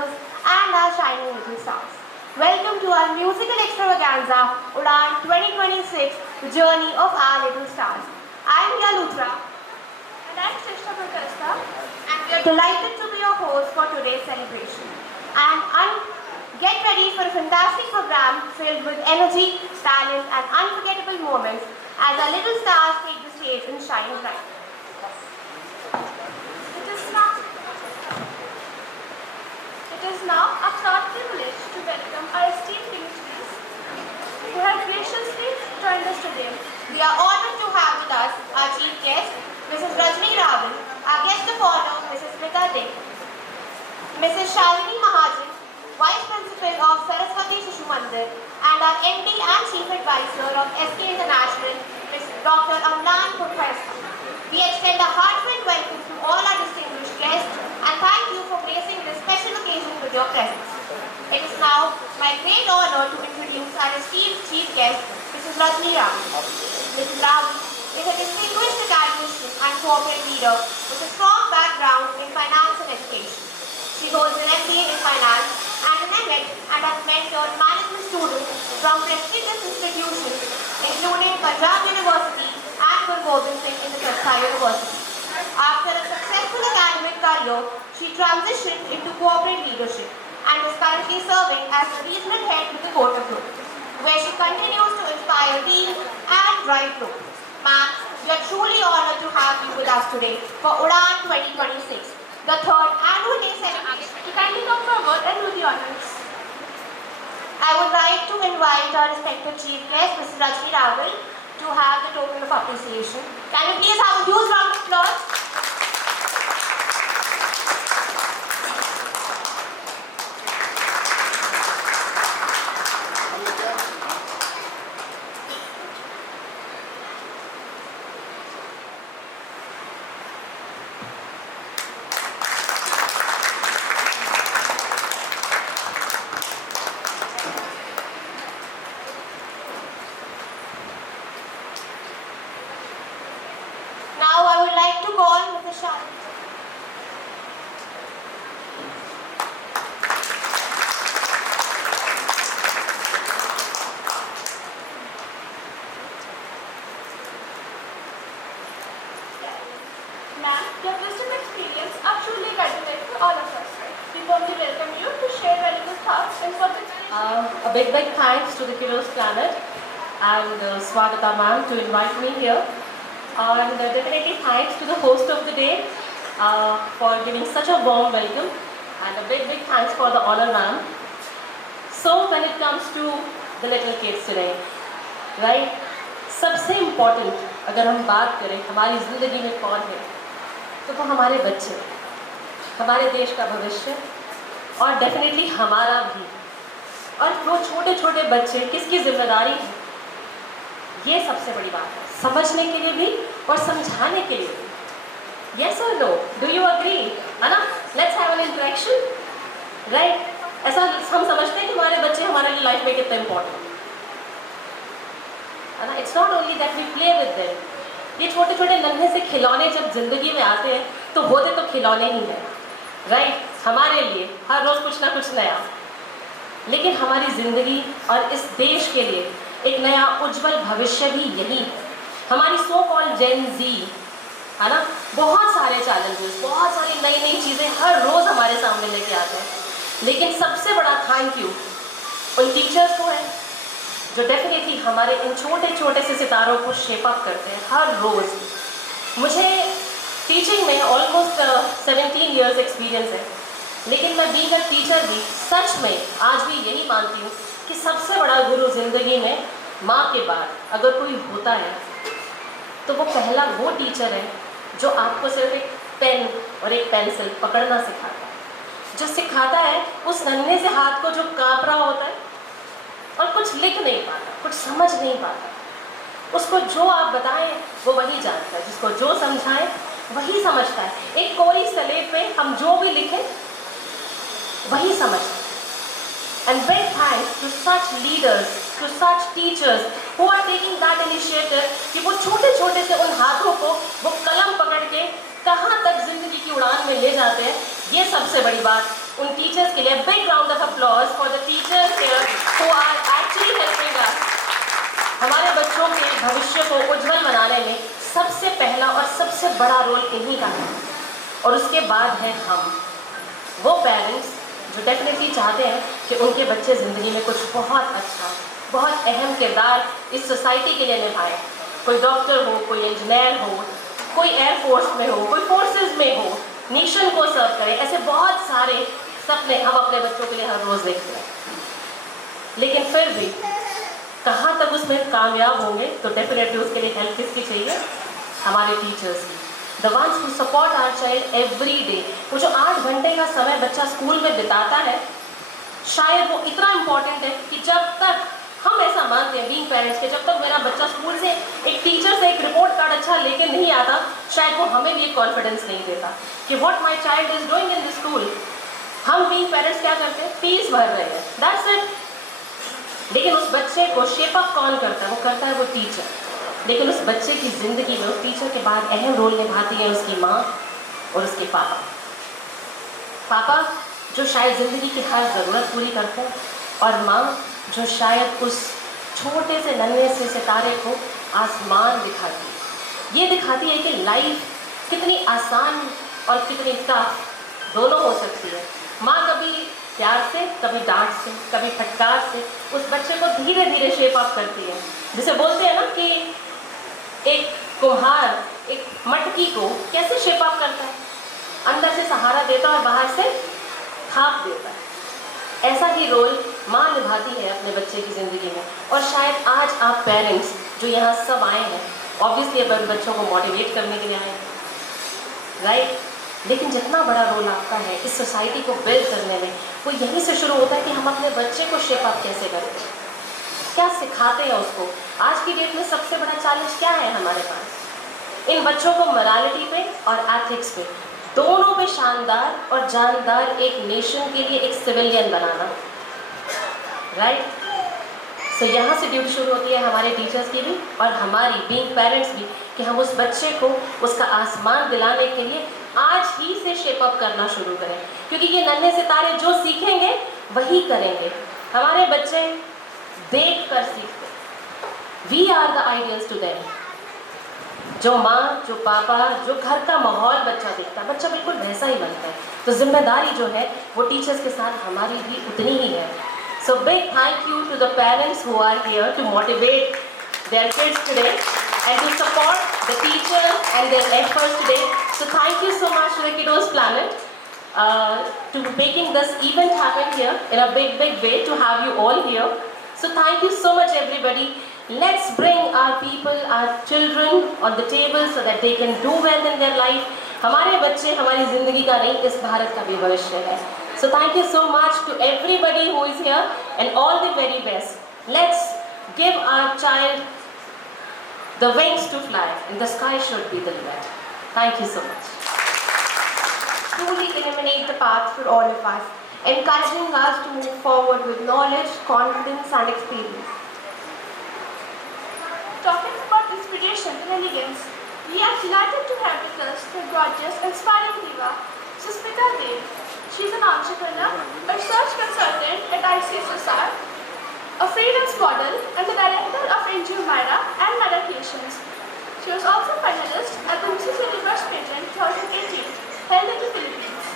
dancers, and our shining little stars. Welcome to our musical extravaganza, Udan 2026, the journey of our little stars. I'm Ria Luthra. And I'm Srishta Protesta. And we are delighted to be your host for today's celebration. Get ready for a fantastic program filled with energy, talent, and unforgettable moments as our little stars take the stage and shine bright. It is now a proud privilege to welcome our esteemed dignitaries who have graciously joined us today. We are honored to have with us our chief guest, Mrs. Rajni Rawal, our guest of honor, Mrs. Smita Ding, Mrs. Shalini Mahajan, Vice Principal of Saraswati Shishu Mandir, and our MD and Chief Advisor of SK International, Mr. Dr. Amlan Purfaista. We extend a heartfelt welcome to all our distinguished guests and thank you for gracing this special occasion with your presence. It is now my great honor to introduce our esteemed chief guest, Mrs. Rajni Rawal. Mrs. Rawal is a distinguished academician and corporate leader with a strong background in finance and education. She holds an MBA in finance and an MA and has mentored management students from prestigious institutions including Punjab University and Guru Gobind Singh Inter University. After a successful academic career, she transitioned into corporate leadership and is currently serving as the regional head with the Kota Group, where she continues to inspire teams and drive growth. Ma'am, we are truly honored to have you with us today for Udan 2026, the third annual day celebration. Kindly come forward and do the honors. I would like to invite our respected chief guest, Mrs. Rajni Rawal, to have the token of appreciation. Can we please have a huge round of applause? Now I would like to call Mrs. Shalini. Ma'am, your wisdom and experience are truly graduate for all of us. We warmly welcome you to share valuable thoughts and further A big thanks to the Kiros Planet and Swagata ma'am to invite me here. And definitely thanks to the host of the day for giving such a warm welcome, and a big thanks for the honor ma'am. So when it comes to the little kids today, right? सबसे important अगर हम बात करें हमारी ज़िंदगी में कौन है, तो वो हमारे बच्चे, हमारे देश का भविष्य और डेफिनेटली हमारा भी। और वो छोटे छोटे बच्चे किसकी जिम्मेदारी है, ये सबसे बड़ी बात है, समझने के लिए भी और समझाने के लिए भी। यस और नो, डू यू अग्री? है ना? Let's have an interaction, right? ऐसा हम समझते हैं कि हमारे बच्चे हमारे लिए लाइफ में कितने इंपॉर्टेंट है ना। It's not only that we play with them. ये छोटे छोटे नन्हे से खिलौने जब जिंदगी में आते हैं तो होते तो खिलौने ही हैं, राइट? हमारे लिए हर रोज़ कुछ ना कुछ नया, लेकिन हमारी ज़िंदगी और इस देश के लिए एक नया उज्जवल भविष्य भी यही है। हमारी सो कॉल्ड जेन जी, है ना, बहुत सारे चैलेंजेस, बहुत सारी नई नई चीज़ें हर रोज़ हमारे सामने लेके आते हैं, लेकिन सबसे बड़ा थैंक यू उन टीचर्स को है जो डेफिनेटली हमारे इन छोटे छोटे से सितारों को शेप अप करते हैं हर रोज़। मुझे टीचिंग में ऑलमोस्ट 17 इयर्स एक्सपीरियंस है, लेकिन मैं बीइंग अ टीचर भी सच में आज भी यही मानती हूँ कि सबसे बड़ा गुरु ज़िंदगी में माँ के बाद अगर कोई होता है तो वो पहला वो टीचर है जो आपको सिर्फ एक पेन और एक पेंसिल पकड़ना सिखाता है, जो सिखाता है उस नन्हे से हाथ को जो काँप रहा होता है और कुछ लिख नहीं पाता, कुछ समझ नहीं पाता। उसको जो आप बताएं वो वही जानता है, जिसको जो समझाएं वही समझता है। एक कोरी स्लेट पे हम जो भी लिखें वही समझता है। And big thanks to such leaders, to such teachers who are taking that initiative कि वो छोटे छोटे से उन हाथों को वो कलम पकड़ के कहाँ तक जिंदगी की उड़ान में ले जाते हैं। ये सबसे बड़ी बात उन टीचर्स के लिए big round of applause for the teachers here who are actually helping us. हमारे बच्चों के भविष्य को उज्जवल बनाने में सबसे पहला और सबसे बड़ा रोल इन्हीं का है, और उसके बाद है हम, वो पेरेंट्स जो डेफिनेटली चाहते हैं कि उनके बच्चे ज़िंदगी में कुछ बहुत अच्छा, बहुत अहम किरदार इस सोसाइटी के लिए निभाएं। कोई डॉक्टर हो, कोई इंजीनियर हो, कोई एयरफोर्स में हो, कोई फोर्सेस में हो, नेशन को सर्व करें। ऐसे बहुत सारे सपने हम अपने बच्चों के लिए हर रोज़ देखते हैं, लेकिन फिर भी कहाँ तक उसमें कामयाब होंगे तो डेफिनेटली उसके लिए हेल्प किसकी चाहिए? हमारे टीचर्स की। The ones who support our child every day. वो जो 8 घंटे का समय बच्चा स्कूल में बिताता है, शायद वो इतना इम्पॉर्टेंट है कि जब तक हम ऐसा मानते हैं बीइंग पेरेंट्स के, जब तक मेरा बच्चा स्कूल से एक टीचर से एक रिपोर्ट कार्ड अच्छा लेके नहीं आता, शायद वो हमें भी कॉन्फिडेंस नहीं देता कि what my child is doing in the school. हम बीइंग पेरेंट्स क्या करते हैं? फीस भर रहे हैं, दैट्स इट। लेकिन उस बच्चे को शेप अप कौन करता है? वो करता है वो टीचर। लेकिन उस बच्चे की ज़िंदगी में उस टीचर के बाद अहम रोल निभाती है उसकी माँ और उसके पापा। पापा जो शायद ज़िंदगी की हर ज़रूरत पूरी करते हैं, और माँ जो शायद उस छोटे से नन्हे से सितारे को आसमान दिखाती है। ये दिखाती है कि लाइफ कितनी आसान और कितनी टफ दोनों हो सकती है। माँ कभी प्यार से, कभी डांट से, कभी फटकार से उस बच्चे को धीरे धीरे शेप अप करती है। जिसे बोलते हैं ना कि एक कुम्हार एक मटकी को कैसे शेप अप करता है? अंदर से सहारा देता है और बाहर से थाप देता है। ऐसा ही रोल माँ निभाती है अपने बच्चे की ज़िंदगी में। और शायद आज आप पेरेंट्स जो यहाँ सब आए हैं, ऑब्वियसली अपन बच्चों को मोटिवेट करने के लिए आए हैं, राइट? लेकिन जितना बड़ा रोल आपका है इस सोसाइटी को बिल्ड करने में, वो यहीं से शुरू होता है कि हम अपने बच्चे को शेप अप कैसे करते हैं, क्या सिखाते हैं उसको। आज की डेट में सबसे बड़ा चैलेंज क्या है हमारे पास? इन बच्चों को मोरालिटी पे और एथिक्स पे, दोनों पे शानदार और जानदार एक नेशन के लिए एक सिविलियन बनाना, राइट? सो यहाँ से ड्यूटी शुरू होती है हमारे टीचर्स की भी और हमारी बीइंग पेरेंट्स भी, कि हम उस बच्चे को उसका आसमान दिलाने के लिए आज ही से शेप अप करना शुरू करें। क्योंकि ये नन्हे सितारे जो सीखेंगे वही करेंगे। हमारे बच्चे देख कर सीखते, we are the ideals to them. जो माँ, जो पापा, जो घर का माहौल बच्चा देखता है, बच्चा बिल्कुल वैसा ही बनता है। तो जिम्मेदारी जो है वो टीचर्स के साथ हमारी भी उतनी ही है। So big thank you to the parents who are here to motivate their kids today and to support the teachers and their efforts today. So thank you so much to the Kiddos Planet to making this event happen here in a big way, to have you all here. So thank you so much everybody. Let's bring our people, our children on the table so that they can do well in their life. हमारे बच्चे हमारी ज़िंदगी का नहीं, इस भारत का भी भविष्य है। So thank you so much to everybody who is here and all the very best. Let's give our child the wings to fly, and the sky should be the limit. Thank you so much. Truly illuminate the path for all of us, encouraging us to move forward with knowledge, confidence and experience. Talking about inspiration and elegance, we are delighted to have with us the gorgeous, inspiring diva, Susmita Dev. She is an entrepreneur, a research consultant at ICSSR, a freelance model, and the director of NGO Myra and Myra Creations. She was also finalist at the Mrs. Universe pageant 2018, held in the Philippines.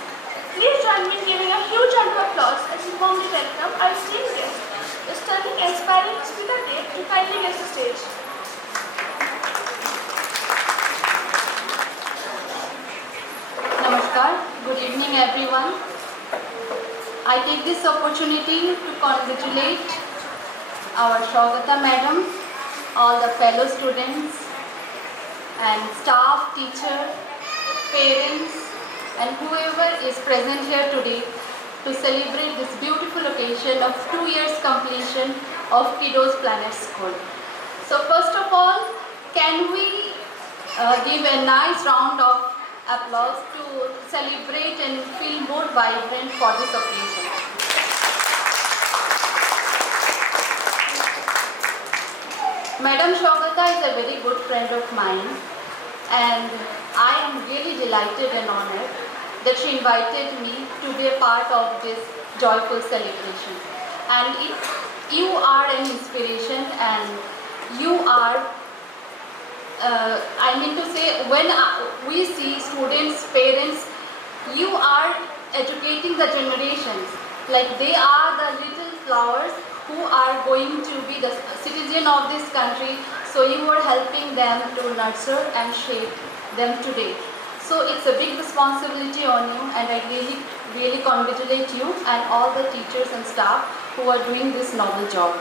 Please join me in giving a huge round of applause as we warmly welcome our esteemed guest, the stunning and inspiring Susmita Dev, to kindly grace the stage. Namaskar, good evening everyone. I take this opportunity to congratulate our Shogata madam, all the fellow students and staff, teacher, parents and whoever is present here today to celebrate this beautiful occasion of 2 years completion of Kiddos Planet School. So first of all, can we give a nice round of applause to celebrate and feel more vibrant for this occasion. Madam Shogata is a very good friend of mine and I am really delighted and honored that she invited me to be a part of this joyful celebration. And you are an inspiration, and you are, I mean to say, when we see students, parents, you are educating the generations. Like they are the little flowers who are going to be the citizen of this country. So you are helping them to nurture and shape them today. So it's a big responsibility on you, and I really, really congratulate you and all the teachers and staff who are doing this noble job.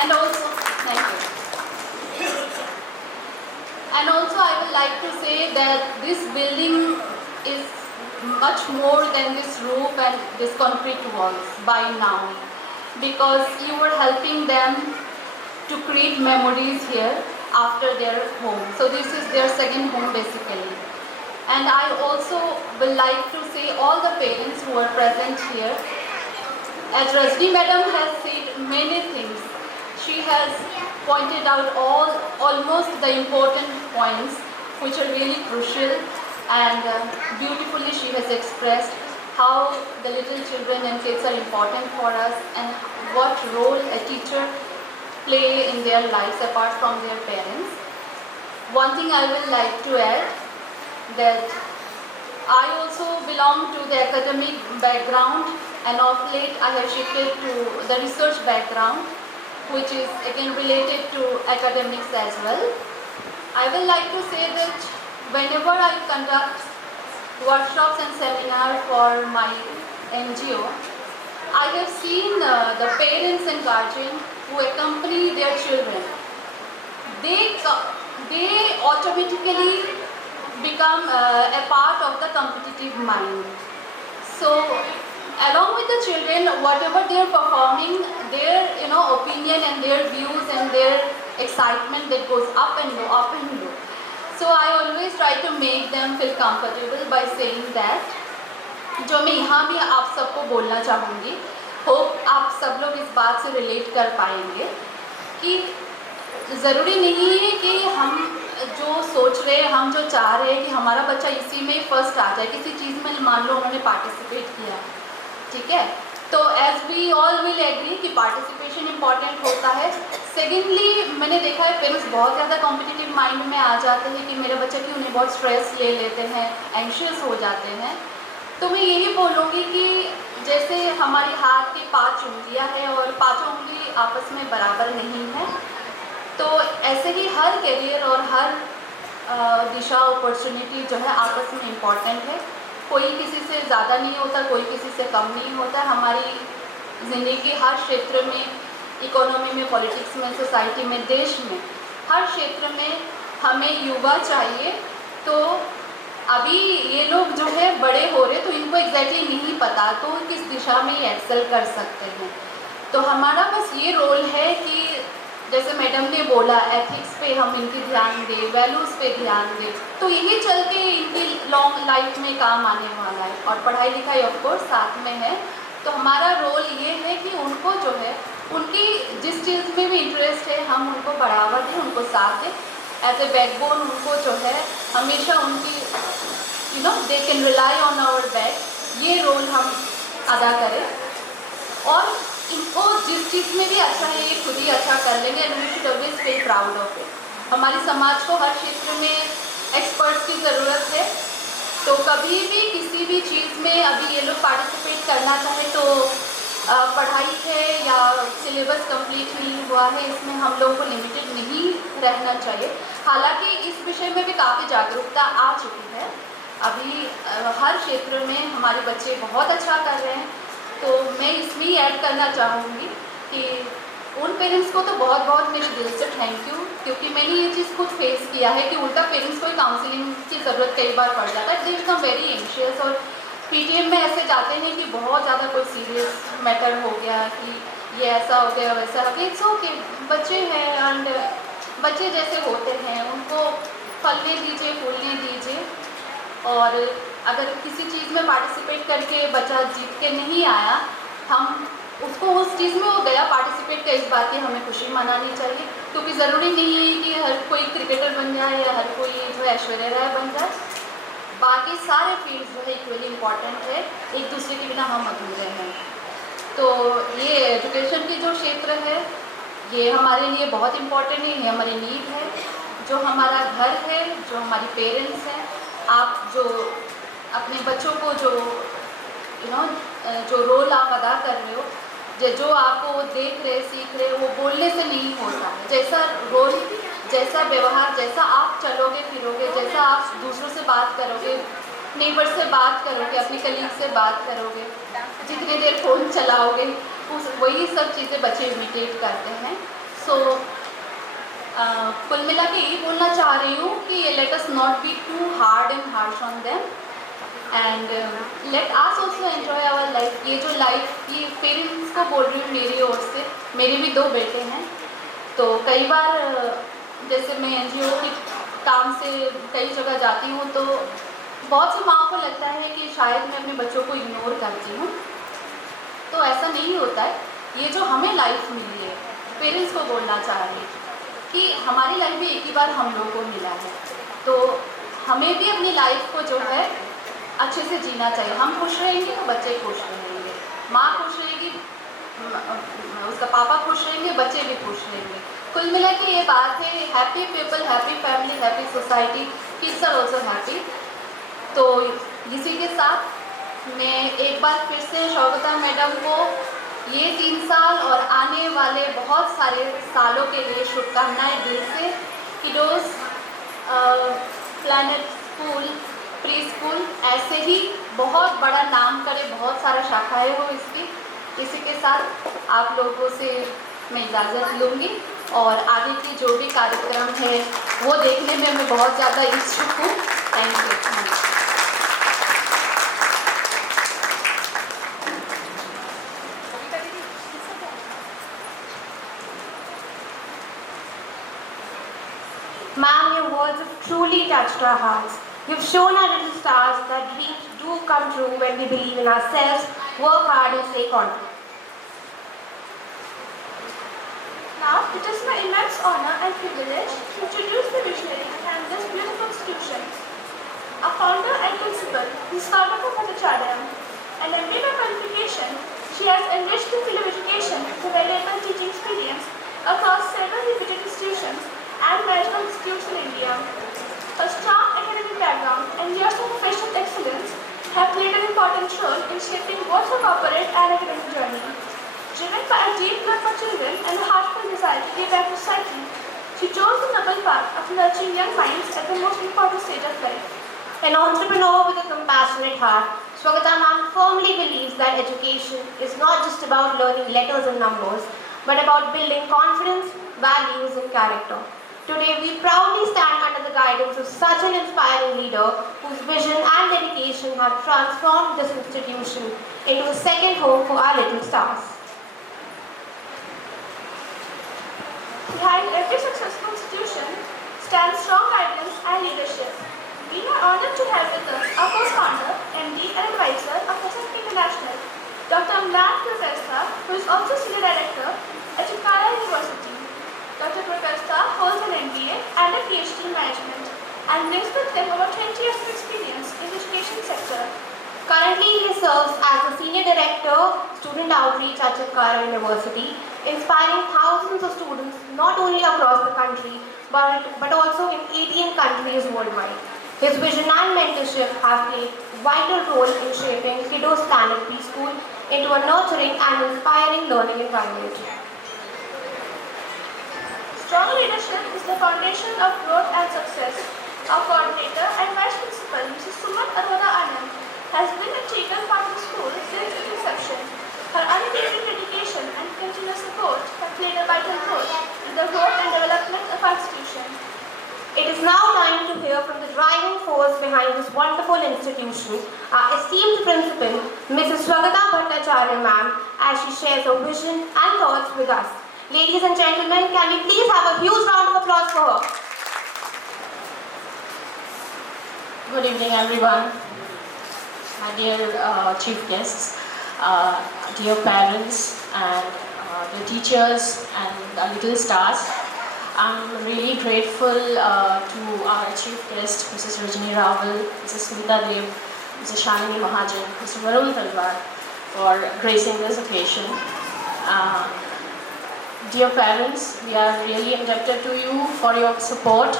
And also, thank you. And also I would like to say that this building is much more than this roof and this concrete walls by now, because you are helping them to create memories here after their home. So this is their second home basically. And I also will like to say all the parents who are present here, as Rajni Madam has said many things, she has pointed out almost the important points which are really crucial, and beautifully she has expressed how the little children and kids are important for us and what role a teacher play in their lives apart from their parents. One thing I will like to add, that I also belong to the academic background, and of late I have shifted to the research background, which is again related to academics as well. I will like to say that whenever I conduct workshops and seminars for my NGO, I have seen the parents and guardians who accompany their children. They automatically become a part of the competitive mind. So along with the children, whatever they are performing, their opinion and their views and their excitement that goes up and low, up and low. So I always try to make them feel comfortable by saying that, जो मैं यहाँ भी आप सबको बोलना चाहूँगी, होप आप सब लोग इस बात से रिलेट कर पाएंगे कि ज़रूरी नहीं है कि हम जो सोच रहे हैं, हम जो चाह रहे हैं कि हमारा बच्चा इसी में फर्स्ट आ जाए, किसी चीज़ में मान लो उन्होंने पार्टिसिपेट किया, ठीक है, तो as we all will agree कि पार्टिसिपेशन इम्पॉर्टेंट होता है। सेकेंडली मैंने देखा है पेरेंट्स बहुत ज़्यादा कॉम्पिटिटिव माइंड में आ जाते हैं कि मेरा बच्चा क्यों नहीं, बहुत स्ट्रेस ले लेते हैं, एंशियस हो जाते हैं। तो मैं यही बोलूँगी कि जैसे हमारी हाथ की 5 उंगलियाँ हैं और पाँचों उंगली आपस में बराबर नहीं है, तो ऐसे ही हर करियर और हर दिशा अपॉर्चुनिटी जो है आपस में इम्पॉर्टेंट है। कोई किसी से ज़्यादा नहीं होता, कोई किसी से कम नहीं होता। हमारी ज़िंदगी के हर क्षेत्र में, इकोनॉमी में, पॉलिटिक्स में, सोसाइटी में, देश में, हर क्षेत्र में हमें युवा चाहिए। तो अभी ये लोग जो है बड़े हो रहे, तो इनको एग्जैक्टली नहीं पता तो किस दिशा में ये एक्सेल कर सकते हैं। तो हमारा बस ये रोल है कि जैसे मैडम ने बोला एथिक्स पे हम इनकी ध्यान दें, वैल्यूज़ पे ध्यान दें, तो यही चलते इनकी लॉन्ग लाइफ में काम आने वाला है। और पढ़ाई लिखाई ऑफ कोर्स साथ में है, तो हमारा रोल ये है कि उनको जो है उनकी जिस चीज़ में भी इंटरेस्ट है हम उनको बढ़ावा दें, उनको साथ दें, एज ए बैकबोन उनको जो है हमेशा उनकी they can rely on our back, ये रोल हम अदा करें। और इनको जिस चीज़ में भी अच्छा है ये खुद ही अच्छा कर लेंगे, and we should always feel proud of it. हमारे समाज को हर क्षेत्र में एक्सपर्ट्स की ज़रूरत है, तो कभी भी किसी भी चीज़ में अभी ये लोग पार्टिसिपेट करना चाहे तो पढ़ाई है या सिलेबस कंप्लीट नहीं हुआ है, इसमें हम लोगों को लिमिटेड नहीं रहना चाहिए। हालांकि इस विषय में भी काफ़ी जागरूकता आ चुकी है, अभी हर क्षेत्र में हमारे बच्चे बहुत अच्छा कर रहे हैं। तो मैं इसमें ही ऐड करना चाहूँगी कि उन पेरेंट्स को तो बहुत बहुत मेरे दिल से थैंक यू, क्योंकि मैंने ये चीज़ खुद फेस किया है कि उल्टा पेरेंट्स को काउंसलिंग की ज़रूरत कई बार पड़ जाता है। दे बिकम वेरी एंशियस, और पीटीएम में ऐसे जाते हैं कि बहुत ज़्यादा कोई सीरियस मैटर हो गया कि ये ऐसा हो गया वैसा हो गया। इट्स ओके, बच्चे हैं एंड बच्चे जैसे होते हैं उनको फलने दीजिए, फूलने दीजिए। और अगर किसी चीज़ में पार्टिसिपेट करके बच्चा जीत के नहीं आया, हम उसको उस चीज़ में वो गया पार्टिसिपेट कर, इस बात की हमें खुशी मनानी चाहिए, क्योंकि ज़रूरी नहीं है कि हर कोई क्रिकेटर बन जाए या हर कोई जो ऐश्वर्या राय बन जाए। बाकी सारे फील्ड जो है इक्वली इम्पॉर्टेंट है, एक दूसरे के बिना हम अधूरे हैं। तो ये एजुकेशन की जो क्षेत्र है ये हमारे लिए बहुत इम्पॉर्टेंट है, ये हमारी नीड है। जो हमारा घर है, जो हमारी पेरेंट्स हैं, आप जो अपने बच्चों को जो जो रोल आप अदा कर रहे हो, जो आपको वो देख रहे सीख रहे, वो बोलने से नहीं होता है। जैसा रोल, जैसा व्यवहार, जैसा आप चलोगे फिरोगे, जैसा आप दूसरों से बात करोगे, नेबर से बात करोगे, अपनी कलीग से बात करोगे, जितनी देर फ़ोन चलाओगे, वही सब चीज़ें बच्चे इमिटेट करते हैं। सो कुल मिला के ये बोलना चाह रही हूँ कि let us not be too hard and harsh on them and let us also enjoy our life. ये जो लाइफ, ये पेरेंट्स को बोल रही हूँ मेरी ओर से, मेरे भी 2 बेटे हैं। तो कई बार जैसे मैं NGO के काम से कई जगह जाती हूँ तो बहुत सी माँओं को लगता है कि शायद मैं अपने बच्चों को इग्नोर करती हूँ, तो ऐसा नहीं होता है। ये जो हमें लाइफ मिली है, पेरेंट्स को बोलना चाह रही कि हमारी लाइफ भी एक ही बार हम लोग को मिला है, तो हमें भी अपनी लाइफ को जो है अच्छे से जीना चाहिए। हम खुश रहेंगे तो बच्चे खुश रहेंगे, माँ खुश रहेगी, उसका पापा खुश रहेंगे, बच्चे भी खुश रहेंगे। कुल मिला के ये बात है, happy people, happy family, happy society, kids are also happy. तो इसी के साथ मैं एक बार फिर से शौकता मैडम को ये 3 साल और आने वाले बहुत सारे सालों के लिए शुभकामनाएं दिल से। किडोज प्लैनेट स्कूल, प्री स्कूल ऐसे ही बहुत बड़ा नाम करे, बहुत सारा शाखाएं हो इसकी। इसी के साथ आप लोगों से मैं इजाज़त लूँगी और आगे के जो भी कार्यक्रम है वो देखने में मैं बहुत ज़्यादा इच्छुक हूँ। Thank you. Ma'am, your words have truly touched our hearts. You've shown our little stars that dreams do come true when we believe in ourselves, work hard and stay confident. Now, it is my immense honor and privilege to introduce the visionary and this beautiful institution. Our founder and principal, Ms. Sarvata Bhattacharya. An MBA by qualification, she has enriched the field of education with valuable teaching experience across several reputed institutions and management institutes in India. Her strong academic background and years of professional excellence have played an important role in shaping both her corporate and academic journey. Driven by a deep love for children and a heartfelt desire to give back to society, she chose the noble path of nurturing young minds at the most important stage of life. An entrepreneur with a compassionate heart, Swagata ma'am firmly believes that education is not just about learning letters and numbers, but about building confidence, values and character. Today, we proudly stand under the guidance of such an inspiring leader whose vision and dedication have transformed this institution into a second home for our little stars. Behind every successful institution stands strong guidance and leadership. We are honored to have with us our co-founder, MD and advisor of S&P International, Dr. Amlan Prakash, who is also Senior Director at Chikara University. Dr. Prakash holds an MBA and a PhD in management and brings with him over 20 years of experience in the education sector. Currently, he serves as the Senior Director, Student Outreach at Chikara University, inspiring thousands of students not only across the country but also in 18 countries worldwide. His vision and mentorship have played a vital role in shaping Kiddos Planet Preschool into a nurturing and inspiring learning environment. Strong leadership is the foundation of growth and success. Our coordinator and vice principal, Mrs. Suman Arora Anand, has been a integral part of the school since its inception. Her unwavering dedication and continuous support have played a vital role in the growth and development of our institution. It is now time to hear from the driving force behind this wonderful institution, our esteemed principal, Mrs. Swagata Bhattacharya ma'am, as she shares her vision and thoughts with us. Ladies and gentlemen, can we please have a huge round of applause for her? Good evening, everyone. My dear chief guests, dear parents and the teachers and the little stars. I'm really grateful to our chief guest, Mrs. Rajni Raval, Mrs. Smita Dev, Mrs. Shalini Mahajan, Mr. Varun Talwar for gracing this occasion. Dear parents, we are really indebted to you for your support.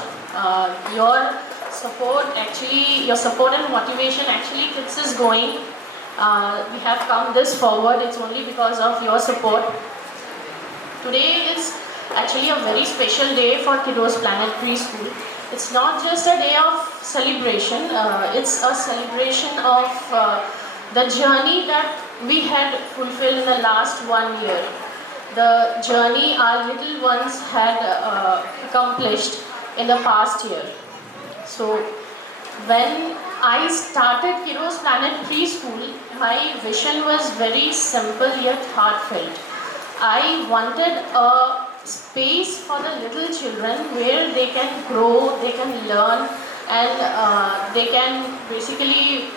Your support and motivation actually keeps us going. We have come this forward, it's only because of your support. Today is actually a very special day for Kiddos Planet Preschool. It's not just a day of celebration, it's a celebration of the journey that we had fulfilled in the last 1 year. The journey our little ones had accomplished in the past year. So when I started Kiddos Planet Preschool, my vision was very simple yet heartfelt. I wanted a space for the little children where they can grow, they can learn, and they can basically,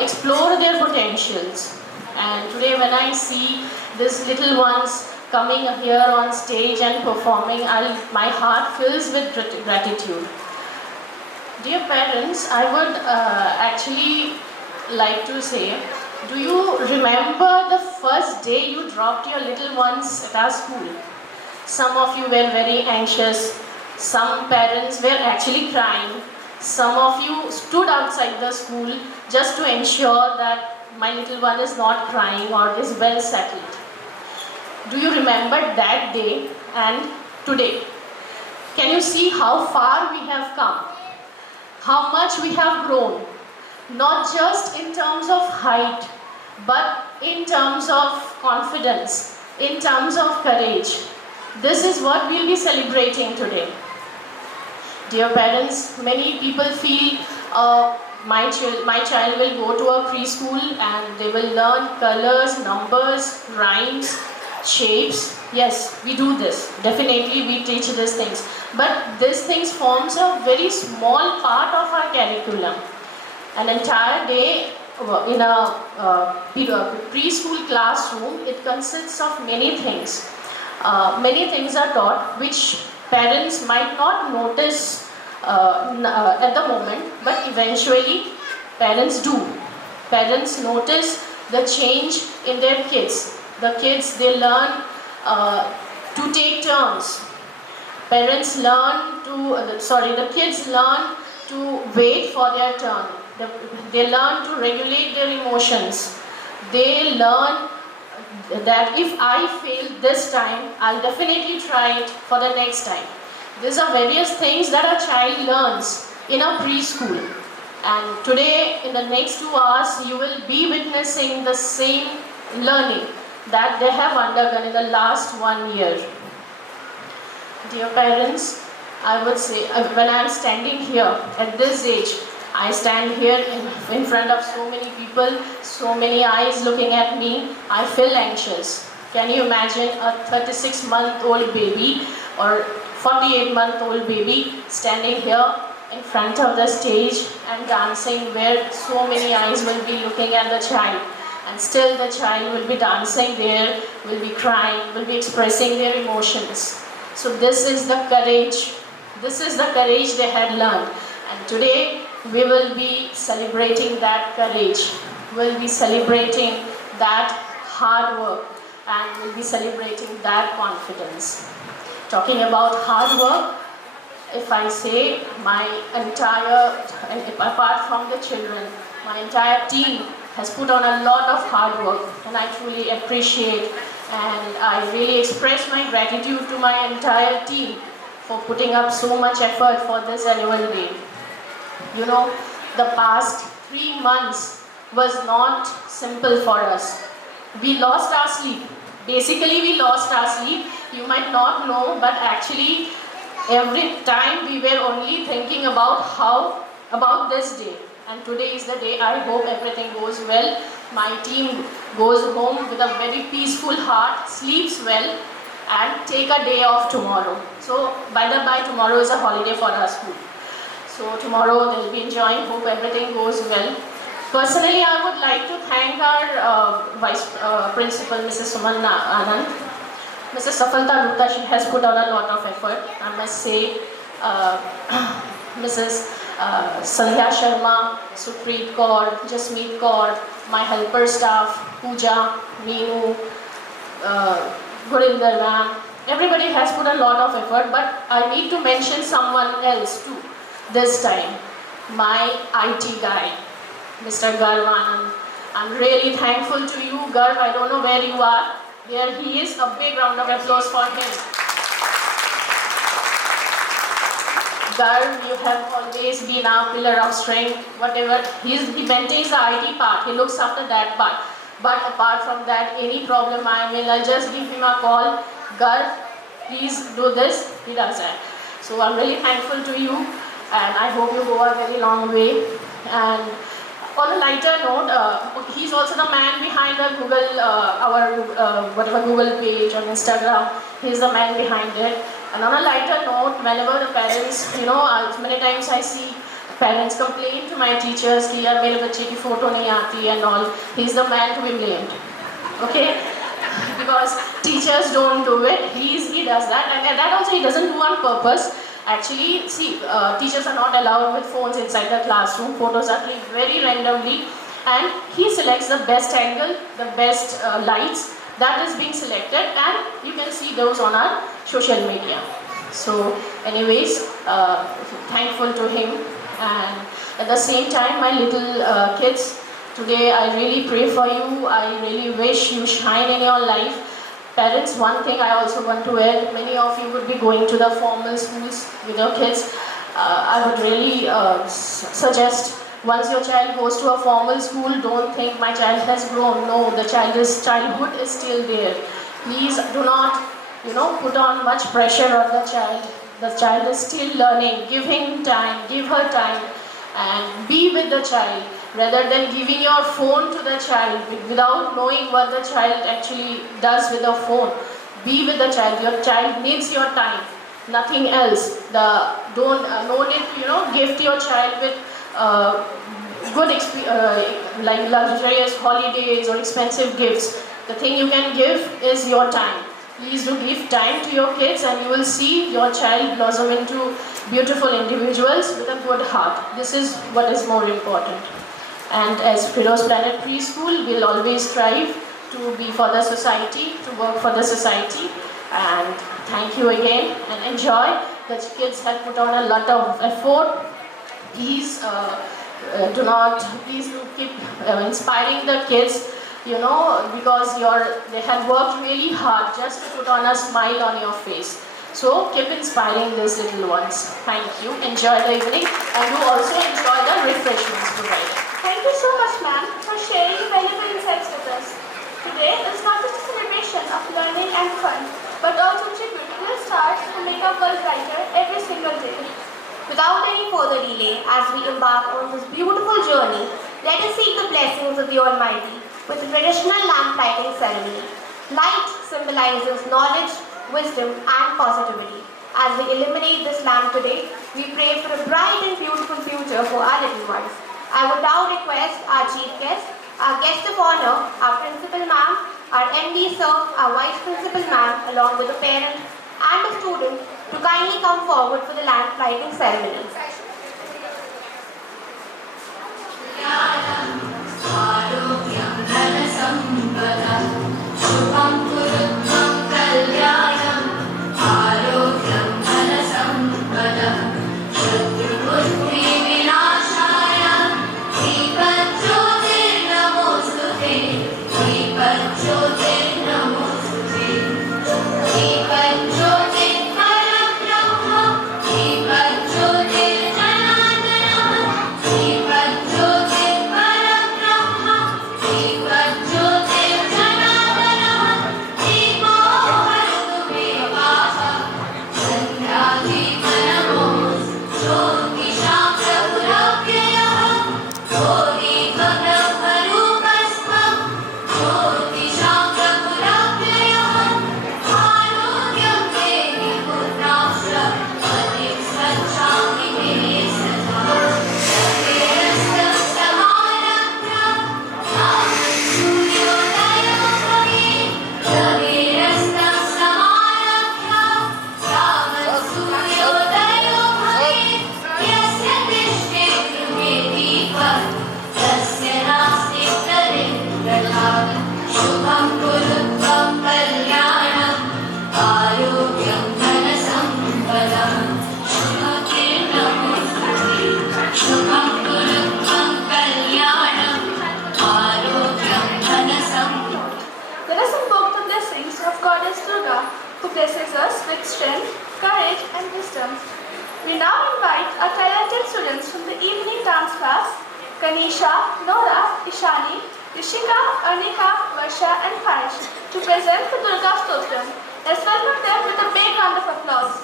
explore their potentials. And today when I see these little ones coming here on stage and performing, my heart fills with gratitude. Dear parents, I would actually like to say, do you remember the first day you dropped your little ones at our school? Some of you were very anxious, some parents were actually crying, some of you stood outside the school just to ensure that my little one is not crying or is well settled. Do you remember that day and today? Can you see how far we have come? How much we have grown? Not just in terms of height, but in terms of confidence, in terms of courage. This is what we'll be celebrating today. Dear parents, many people feel my child will go to a preschool and they will learn colors, numbers, rhymes, shapes. Yes, we do this. Definitely we teach these things. But these things forms a very small part of our curriculum. An entire day in a preschool classroom, it consists of many things. Many things are taught which parents might not notice at the moment, but eventually parents do. Parents notice the change in their kids. The kids, they learn to take turns. Parents learn the kids learn to wait for their turn. They learn to regulate their emotions. They learn that if I fail this time, I'll definitely try it for the next time. These are various things that a child learns in a preschool. And today, in the next 2 hours, you will be witnessing the same learning that they have undergone in the last 1 year. Dear parents, I would say, when I am standing here at this age, I stand here in front of so many people, so many eyes looking at me, I feel anxious. Can you imagine a 36-month-old baby or 48-month-old baby standing here in front of the stage and dancing where so many eyes will be looking at the child? And still the child will be dancing there, will be crying, will be expressing their emotions. So this is the courage they had learned. And today we will be celebrating that courage. We'll be celebrating that hard work and we'll be celebrating that confidence. Talking about hard work, if I say apart from the children, my entire team has put on a lot of hard work and I truly appreciate and I really express my gratitude to my entire team for putting up so much effort for this annual day. You know, the past 3 months was not simple for us. We lost our sleep. Basically, we lost our sleep. You might not know, but actually, every time we were only thinking about this day. And today is the day. I hope everything goes well. My team goes home with a very peaceful heart, sleeps well, and take a day off tomorrow. So, by the by, tomorrow is a holiday for our school. So tomorrow they'll be enjoying, hope everything goes well. Personally, I would like to thank our Vice Principal, Mrs. Suman Anand, Mrs. Safalta Gupta, she has put on a lot of effort. I must say, Mrs. Sandhya Sharma, Supreet Kaur, Jasmeet Kaur, my helper staff, Pooja, Meenu, Gurinder ma'am, everybody has put a lot of effort, but I need to mention someone else too this time. My IT guy, Mr. Garvan. I'm really thankful to you, Garv. I don't know where you are. There he is. A big round of applause for him. Garv, you have always been our pillar of strength. Whatever, he maintains the IT part. He looks after that part. But apart from that, any problem I am in, I'll just give him a call. Garv, please do this. He does that. So I'm really thankful to you, and I hope you go a very long way. And on a lighter note, he's also the man behind the Google, whatever Google page on Instagram. He's the man behind it. And on a lighter note, whenever the parents, many times I see parents complain to my teachers कि यार मेरे बच्चे की photo नहीं आती and all. He's the man to be blamed. Okay? Because teachers don't do it. He does that, and that also he doesn't do on purpose. Actually, see, teachers are not allowed with phones inside the classroom. Photos are clicked very randomly, and he selects the best angle, the best lights that is being selected, and you can see those on our social media. So, anyways, thankful to him, and at the same time, my little kids, today I really pray for you. I really wish you shine in your life. Parents, one thing I also want to add, many of you would be going to the formal schools with your kids. I would really suggest, once your child goes to a formal school, don't think my child has grown. No, the childhood is still there. Please do not, put on much pressure on the child. The child is still learning. Give him time, give her time, and be with the child, rather than giving your phone to the child without knowing what the child actually does with the phone. Be with the child. Your child needs your time, nothing else. No need to gift your child with good like luxurious holidays or expensive gifts. The thing you can give is your time. Please do give time to your kids, and you will see your child blossom into beautiful individuals with a good heart. This is what is more important. And as Firoz Planet Preschool, we'll always strive to be for the society, to work for the society. And thank you again, and enjoy. The kids have put on a lot of effort. Please please do keep inspiring the kids, because they have worked really hard just to put on a smile on your face. So keep inspiring these little ones. Thank you. Enjoy the evening, and do also enjoy the refreshments provided. Thank you so much, ma'am, for sharing valuable insights with us. Today is not just a celebration of learning and fun, but also a tribute to the stars who make our world brighter every single day. Without any further delay, as we embark on this beautiful journey, let us seek the blessings of the Almighty with the traditional lamp lighting ceremony. Light symbolizes knowledge, wisdom, and positivity. As we illuminate this lamp today, we pray for a bright and beautiful future for our little ones. I would now request our chief guest, our guest of honor, our principal ma'am, our MD sir, our vice principal ma'am, along with a parent and a student, to kindly come forward for the lamp lighting ceremony. Jyoti Durga, who blesses us with strength, courage, and wisdom. We now invite our talented students from the evening dance class, Kanisha, Nora, Ishani, Rishika, Anika, Varsha, and Parish, to present the Durga Stotram. Let's welcome them with a big round of applause.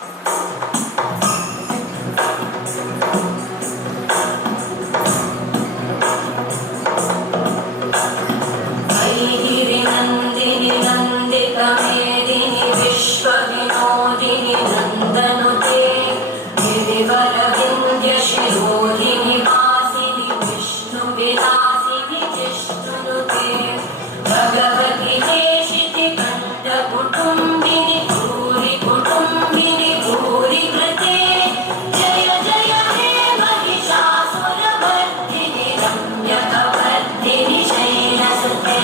Nandini नंदित मेदिनी विश्व विनोदिनी नंदनुते गिरिवर विंध्य शिरोधिनी वासिनी विष्णु विलासिनी जिष्णुनुते भगवती देशिति कंठ कुटुंबिनी भूरि कुटुंबिनी भूरि कृते जय जय हे महिषासुरमर्दिनी रम्यकवर्दिनी शैलसुते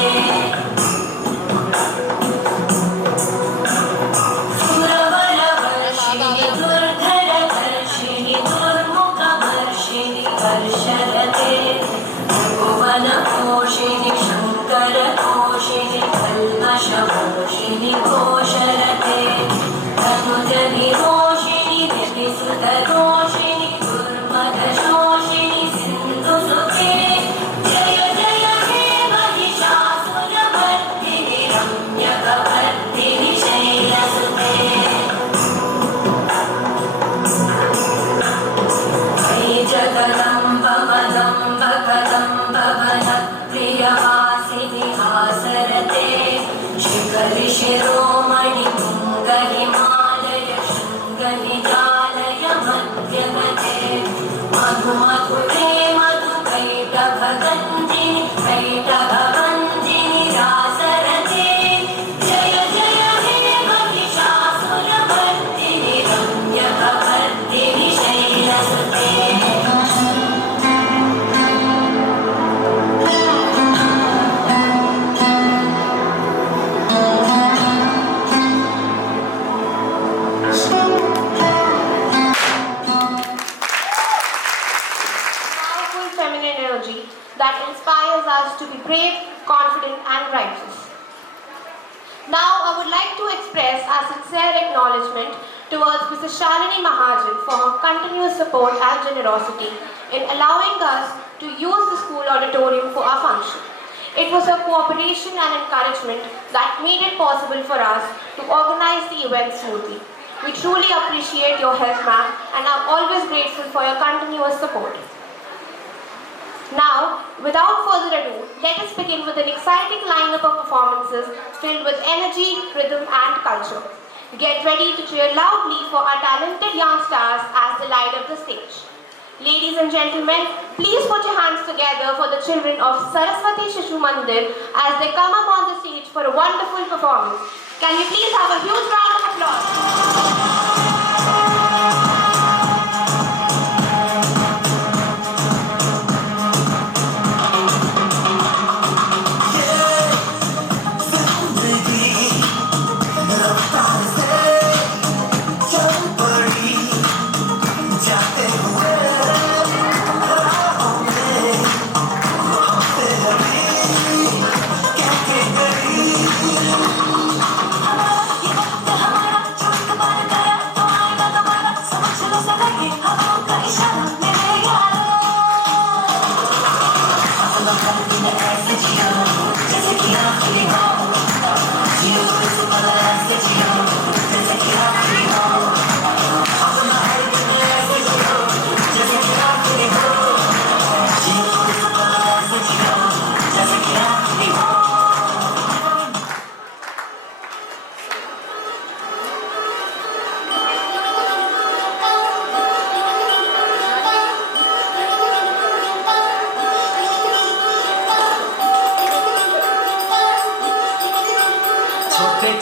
घोषरते धनुजनि रोषिणि दितिसुतरोषिणि दुर्मदशोषिणि सिन्धुसुते जय जय हे महिषासुरमर्दिनि रम्यकवर्दिनि शैलसुते वै जगदम्ब मदम्ब कदम्ब वनप्रियवासिनि हासरते शिखरि शिरोमणि तुङ्गहिमालय शृङ्गनिजालय मध्यगते मधुमधुरे मधुकैटभगञ्जिनि कैटभवञ्जिनि रासरते जय जय हे महिषासुरमर्दिनि रम्यकवर्दिनि शैलसुते that inspires us to be brave, confident, and righteous. Now, I would like to express our sincere acknowledgement towards Mrs. Shalini Mahajan for her continuous support and generosity in allowing us to use the school auditorium for our function. It was her cooperation and encouragement that made it possible for us to organize the event smoothly. We truly appreciate your help, ma'am, and I'm always grateful for your continuous support. Now, without further ado, let us begin with an exciting lineup of performances filled with energy, rhythm, and culture. Get ready to cheer loudly for our talented young stars as they light up the stage. Ladies and gentlemen, please put your hands together for the children of Saraswati Shishu Mandir as they come up on the stage for a wonderful performance. Can you please have a huge round of applause?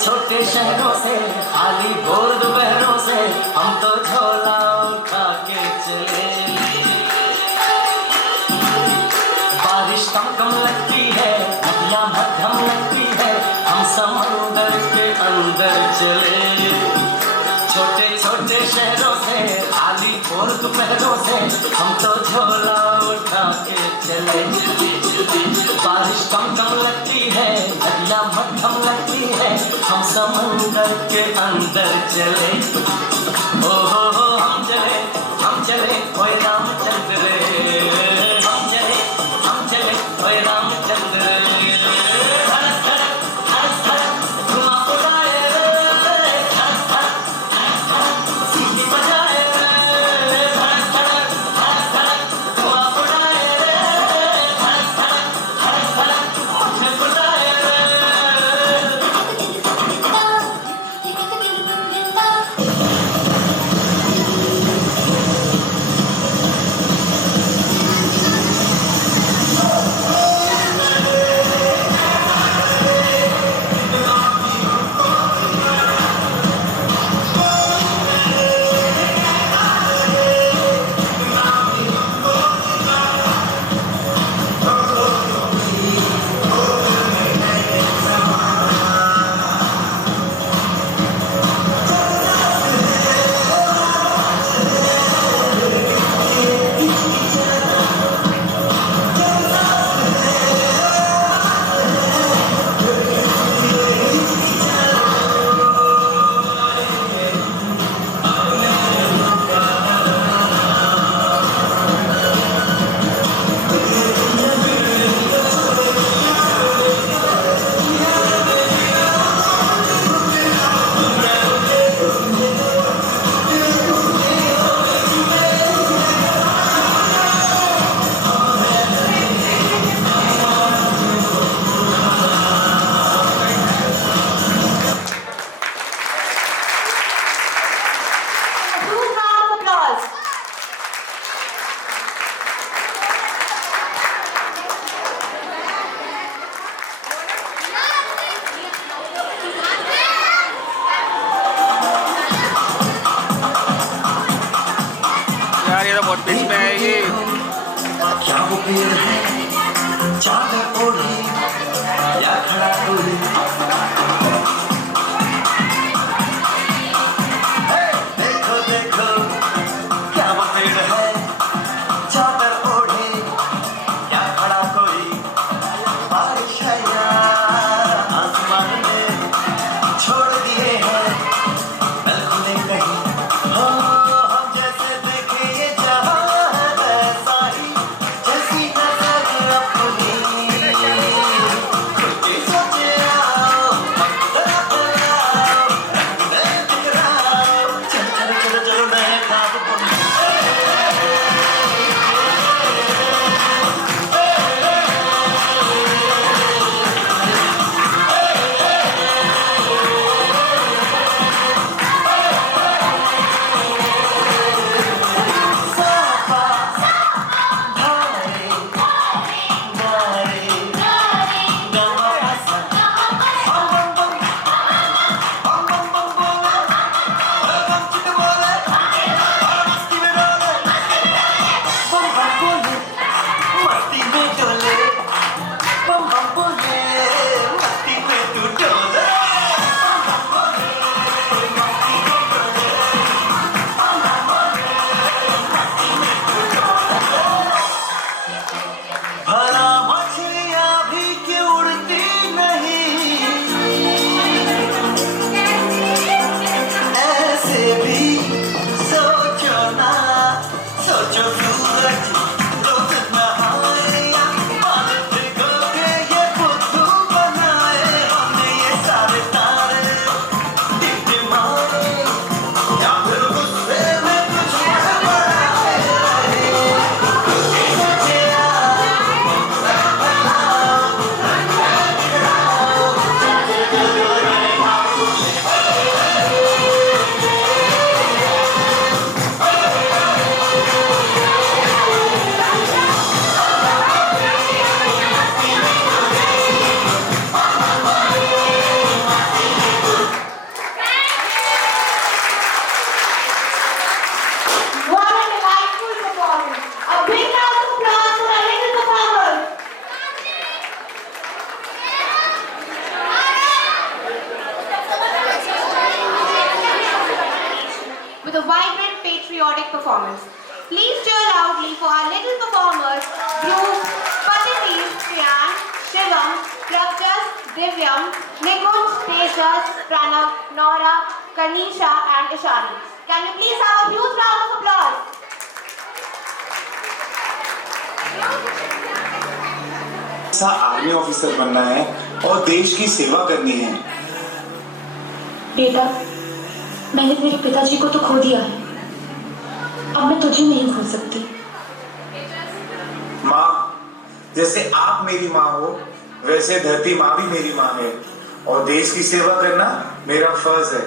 छोटे शहरों से खाली भोर दोपहरों से हम तो झोला उठा के चले। बारिश कम कम लगती है, नदियां मध्यम लगती है, हम समंदर के अंदर चले। छोटे छोटे शहरों से खाली भोर दोपहरों से हम तो झोला उठा के चले। बारिश कम कम लगती है, नदियां मध्यम लगती है हम समंदर के अंदर चले ओ हो हम चले ओए रामचंद्र रे हम चले ओए रामचंद्र रे धड़क धड़क धड़क धड़क धुआं उड़ाए रे धड़क धड़क धड़क सीटी बजाए रे धड़क धड़क धड़क धड़क धुआं उड़ाए रे धड़क धड़क धड़क धड़क मुझे बुलाए रे Huge round of applause. यार ये तो बहुत बीच में आएगी। क्या वो पेड़ है चादर ओढ़े या खड़ा कोई देखो देखो क्या वो पेड़ है चादर ओढ़े या खड़ा कोई बारिश है यार आसमान में छोड़ दिए हैं नल खुले कहीं हो हम जैसे देखे ये जहां है वैसा ही जैसी नजर अपनी खुद की सोचे आओ जरा बुलाओ नए टकराओ चल चल चल चलो नए ख्वाब बुन साफा धारे नारे गमा फसा बम बम बम बम बम बोले बम चित बोले मस्ती में डोले बम बम बोले मस्ती में डोले बम बम बोले मस्ती में तू डोले भला मछलियाँ भी क्यों उड़ती नहीं ऐसे भी सोचो ना सोचो सूरज रोज नहाए या पानी भिगो के ये बुद्धू बनाए हमने ये सारे तारे टिमटिमाए या फिर गुस्से में कुछ बढ़ाए सोचे What a delightful performance. A big round of applause for our little performers. With a vibrant patriotic performance. Please cheer loudly for our little performers, Dhruv, Patini, Priyan, Shivam, Pravjas, Divyam, Nikunj, Tej, Adarsh, Pranav, Nora, Kanisha and Ishani. Can we please have a huge round of applause? ऐसा army officer बनना है और देश की सेवा करनी है। बेटा, मैंने मेरे पिताजी को तो खो दिया है, अब मैं तुझे नहीं खो सकती। माँ, जैसे आप मेरी माँ हो, वैसे धरती माँ भी मेरी माँ है और देश की सेवा करना मेरा फर्ज है।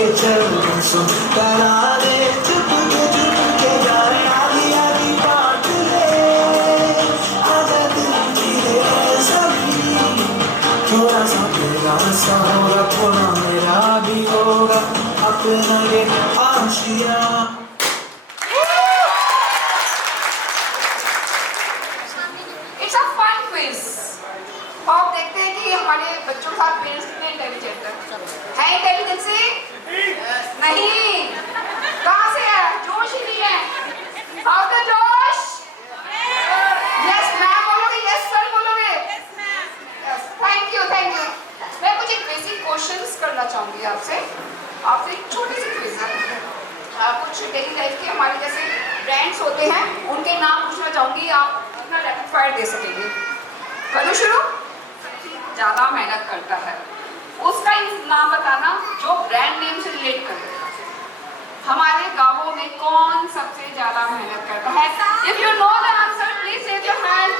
के चल सुन करा दे चुप के जाए आधी आधी बात ले आधा दिल की है सभी थोड़ा सा तेरा सा होगा थोड़ा मेरा भी होगा अपना ये आशिया इट्स अ फन क्विज। आप देखते हैं कि हमारे बच्चों के साथ पेरेंट्स कितने इंटेलिजेंट है इंटेलिजेंसी नहीं कहाँ से है जोश ही नहीं है हाउ द जोश यस मैम बोलोगे यस सर बोलोगे यस थैंक यू मैं कुछ एक बेसिक क्वेश्चंस करना चाहूंगी आपसे एक छोटी सी क्विज है कुछ डेली लाइफ के हमारे जैसे ब्रांड्स होते हैं उनके नाम पूछना चाहूंगी आप अपना रैपिड फायर दे सकेंगे करो शुरू ज्यादा मेहनत करता है उसका नाम बताना जो ब्रांड नेम से रिलेट करे हमारे गांवों में कौन सबसे ज्यादा मेहनत करता है if you know the answer please raise your hand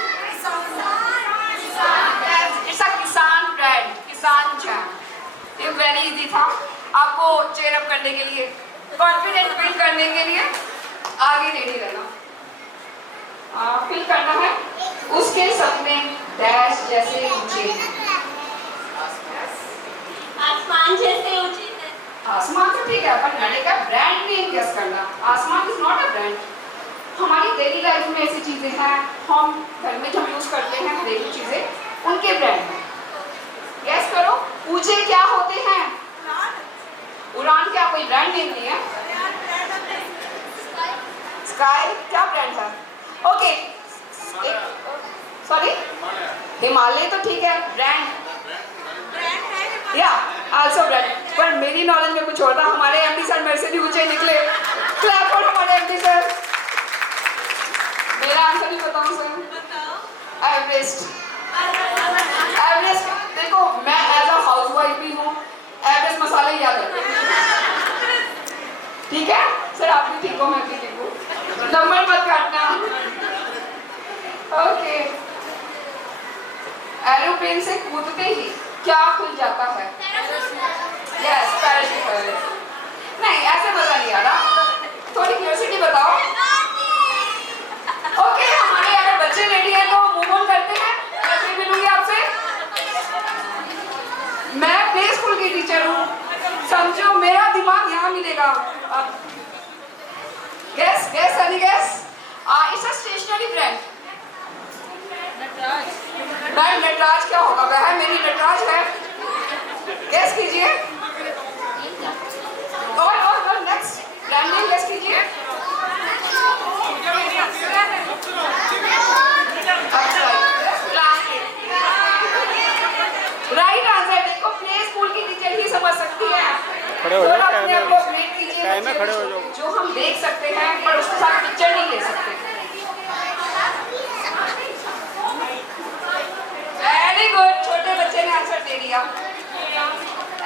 it's a Kissan brand किसान जैम ये वेरी इजी था आपको चेयर अप करने के लिए कॉन्फिडेंस बिल्ड करने के लिए आगे रेडी रहना फिल करना है उसके सपने डैश जैसे ऊंचे आसमान जैसे ऊंचे हैं आसमान तो ठीक है पर मैंने कहा ब्रांड नेम गेस करना आसमान इज नॉट अ ब्रांड हमारी डेली लाइफ में ऐसी चीजें हैं हम घर में जो यूज करते हैं घरेलू चीजें उनके ब्रांड हैं गेस करो ऊंचे क्या होते हैं उड़ान क्या कोई ब्रांड नेम नहीं है स्काई क्या ब्रांड है ओके सॉरी हिमालय तो ठीक है ब्रांड या आल्सो ब्रांड पर मेरी नॉलेज में कुछ और था हमारे एमडी सर मेरे से भी ऊंचे निकले क्लैप फॉर हमारे एमडी सर मेरा आंसर नहीं बताऊं सर एवरेस्ट देखो मैं एज अ हाउसवाइफ भी हूँ एवरेस्ट मसाले याद रखते ठीक है सर आप भी ठीक हो मैं भी ठीक हूँ नंबर मत काटना ओके एरोप्लेन से कूदते ही क्या खुल जाता है यस पैराशूट नहीं ऐसे मजा नहीं आ रहा थोड़ी क्यूरियोसिटी बताओ ओके हमारे अगर बच्चे रेडी हैं तो मूव ऑन करते हैं मैं मिलूंगी आपसे मैं प्ले स्कूल की टीचर हूँ समझो मेरा दिमाग यहाँ मिलेगा guess guess honey guess it's a stationery brand Nataraj क्या होगा वह मेरी नटराज है गैस कीजिए और नेक्स्ट ब्रांड नेम गैस कीजिए राइट आंसर देखो प्ले स्कूल की टीचर ही समझ सकती है खड़े हो जाओ अपने आप को अपडेट कीजिए टाइम में खड़े हो जाओ जो हम देख सकते हैं पर उसके साथ पिक्चर नहीं ले सकते वेरी गुड छोटे बच्चे ने आंसर दे दिया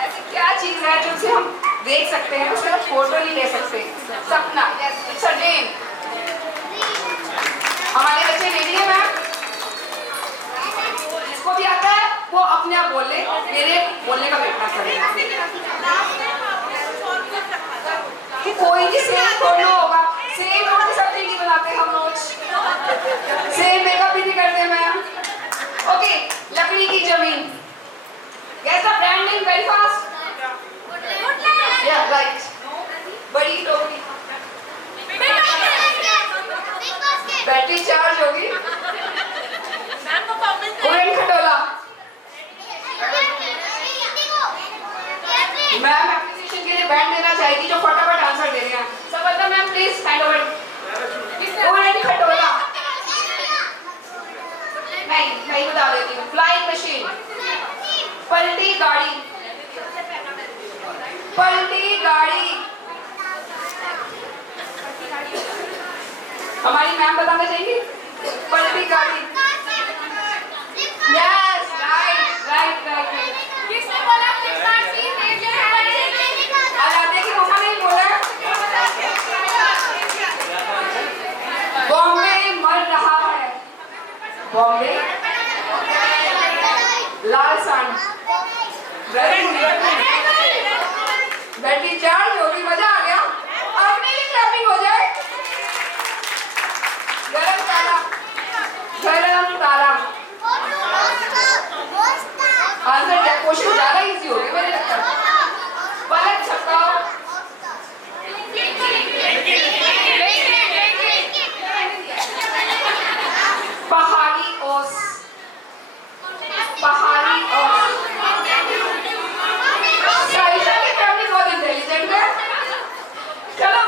ऐसी क्या चीज है जो उसे हम देख सकते हैं उसका फोटो नहीं ले सकते सपना यस इट्स अ ड्रीम हमारे बच्चे रेडी है मैम जिसको भी आता है वो अपने आप बोले मेरे बोलने का वेट ना करें कोई भी सेम फोटो होगा सेम फोटो सब नहीं बनाते हम रोज सेम मेकअप भी नहीं करते मैम ओके लकड़ी की जमीन gas the brand name very fast या राइट बड़ी टोकरी बैटरी चार्ज होगी उड़न खटोला मैम एप्लीकेशन के लिए बैंड देना चाहेगी जो फटाफट आंसर दे रहे हैं सबदा मैम प्लीज हैंड ओवर उड़न खटोला नहीं बता देती हूँ फ्लाइंग मशीन पलटी गाड़ी हमारी मैम बताना चाहिए पलटी गाड़ी यस राइट किसने बोला आजादी की मम्मा ने बोला बॉम्बे मर रहा है बॉम्बे लाल सान बैटरी चार्ज हो गई, मजा आ गया। अपनी भी क्लैपिंग हो जाए। गरम ताला, गरम ताला। आंसर क्या, क्वेश्चन ज्यादा इजी हो गया मेरे लगता है। पलट छक्का, पहाड़ी ओस, पहाड़ी ओस। साइशा की फैमिली बहुत इंटेलिजेंट है। चलो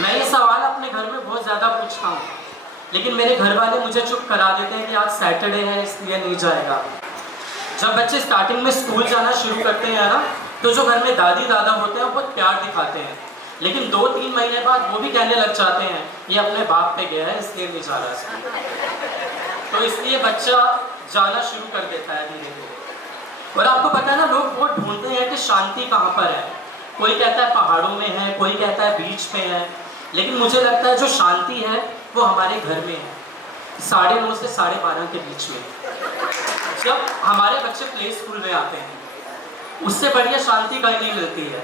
मैं ये सवाल अपने घर में बहुत ज़्यादा पूछता हूँ, लेकिन मेरे घर वाले मुझे चुप करा देते हैं कि आज सैटरडे है इसलिए नहीं जाएगा। जब बच्चे स्टार्टिंग में स्कूल जाना शुरू करते हैं ना, तो जो घर में दादी दादा होते हैं वो बहुत प्यार दिखाते हैं, लेकिन 2-3 महीने बाद वो भी कहने लग जाते हैं ये अपने बाप पे गया है इसलिए नहीं जा रहा स्कूल। तो इसलिए बच्चा जाना शुरू कर देता है धीरे धीरे। और आपको पता है ना, लोग बहुत ढूंढते हैं कि शांति कहाँ पर है। कोई कहता है पहाड़ों में है, कोई कहता है बीच पे है, लेकिन मुझे लगता है जो शांति है वो हमारे घर में है, 9:30 से 12:30 के बीच में। जब हमारे बच्चे प्ले स्कूल में आते हैं, उससे बढ़िया शांति कहीं नहीं मिलती है।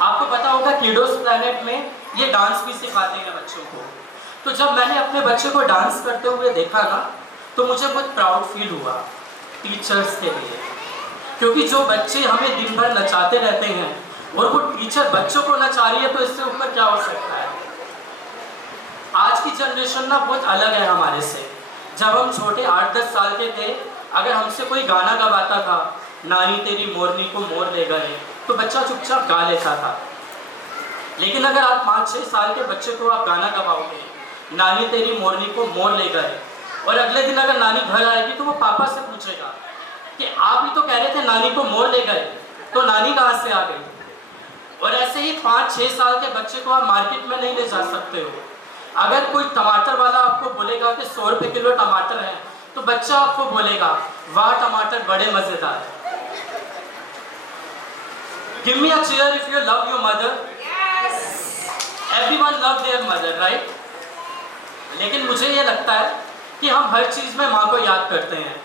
आपको पता होगा किडोस प्लैनेट में ये डांस भी सिखाते हैं बच्चों को। तो जब मैंने अपने बच्चे को डांस करते हुए देखा ना, तो मुझे बहुत प्राउड फील हुआ टीचर्स के लिए, क्योंकि जो बच्चे हमें दिन भर नचाते रहते हैं और वो टीचर बच्चों को नचा रही है, तो इससे ऊपर क्या हो सकता है। आज की जनरेशन ना बहुत अलग है हमारे से। जब हम छोटे 8-10 साल के थे, अगर हमसे कोई गाना गवाता था, नानी तेरी मोरनी को मोर ले गए, तो बच्चा चुपचाप गा लेता था। लेकिन अगर आप 5-6 साल के बच्चे को आप गाना गवाओगे, नानी तेरी मोरनी को मोर ले गए, और अगले दिन अगर नानी घर आएगी तो वो पापा से पूछेगा कि आप ही तो कह रहे थे नानी को मोर ले गए, तो नानी कहाँ से आ गई। और ऐसे ही 5-6 साल के बच्चे को आप मार्केट में नहीं ले जा सकते हो। अगर कोई टमाटर वाला आपको बोलेगा कि 100 रुपये किलो टमाटर है, तो बच्चा आपको बोलेगा वाह टमाटर बड़े मजेदार है। Give me a cheer if you love your mother. Yes. Everyone love their mother, right? लेकिन मुझे ये लगता है कि हम हर चीज़ में माँ को याद करते हैं।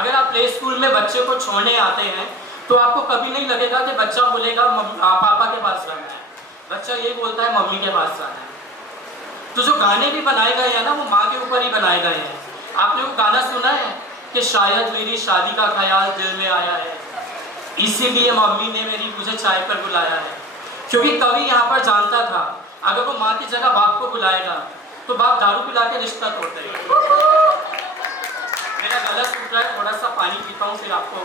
अगर आप प्ले स्कूल में बच्चे को छोड़ने आते हैं तो आपको कभी नहीं लगेगा कि बच्चा बोलेगा पापा के पास जाना है, बच्चा ये बोलता है मम्मी के पास जाना है। तो जो गाने भी बनाए गए हैं ना, वो माँ के ऊपर ही बनाए गए हैं। आपने वो गाना सुना है कि शायद मेरी शादी का ख्याल दिल में आया है, इसीलिए मम्मी ने मेरी मुझे चाय पर बुलाया है। क्योंकि कवि यहाँ पर जानता था अगर वो माँ की जगह बाप को बुलाएगा तो बाप दारू पिला के रिश्ता तोड़ देगा। मेरा गला सूख रहा है, थोड़ा सा पानी पीता हूँ फिर आपको।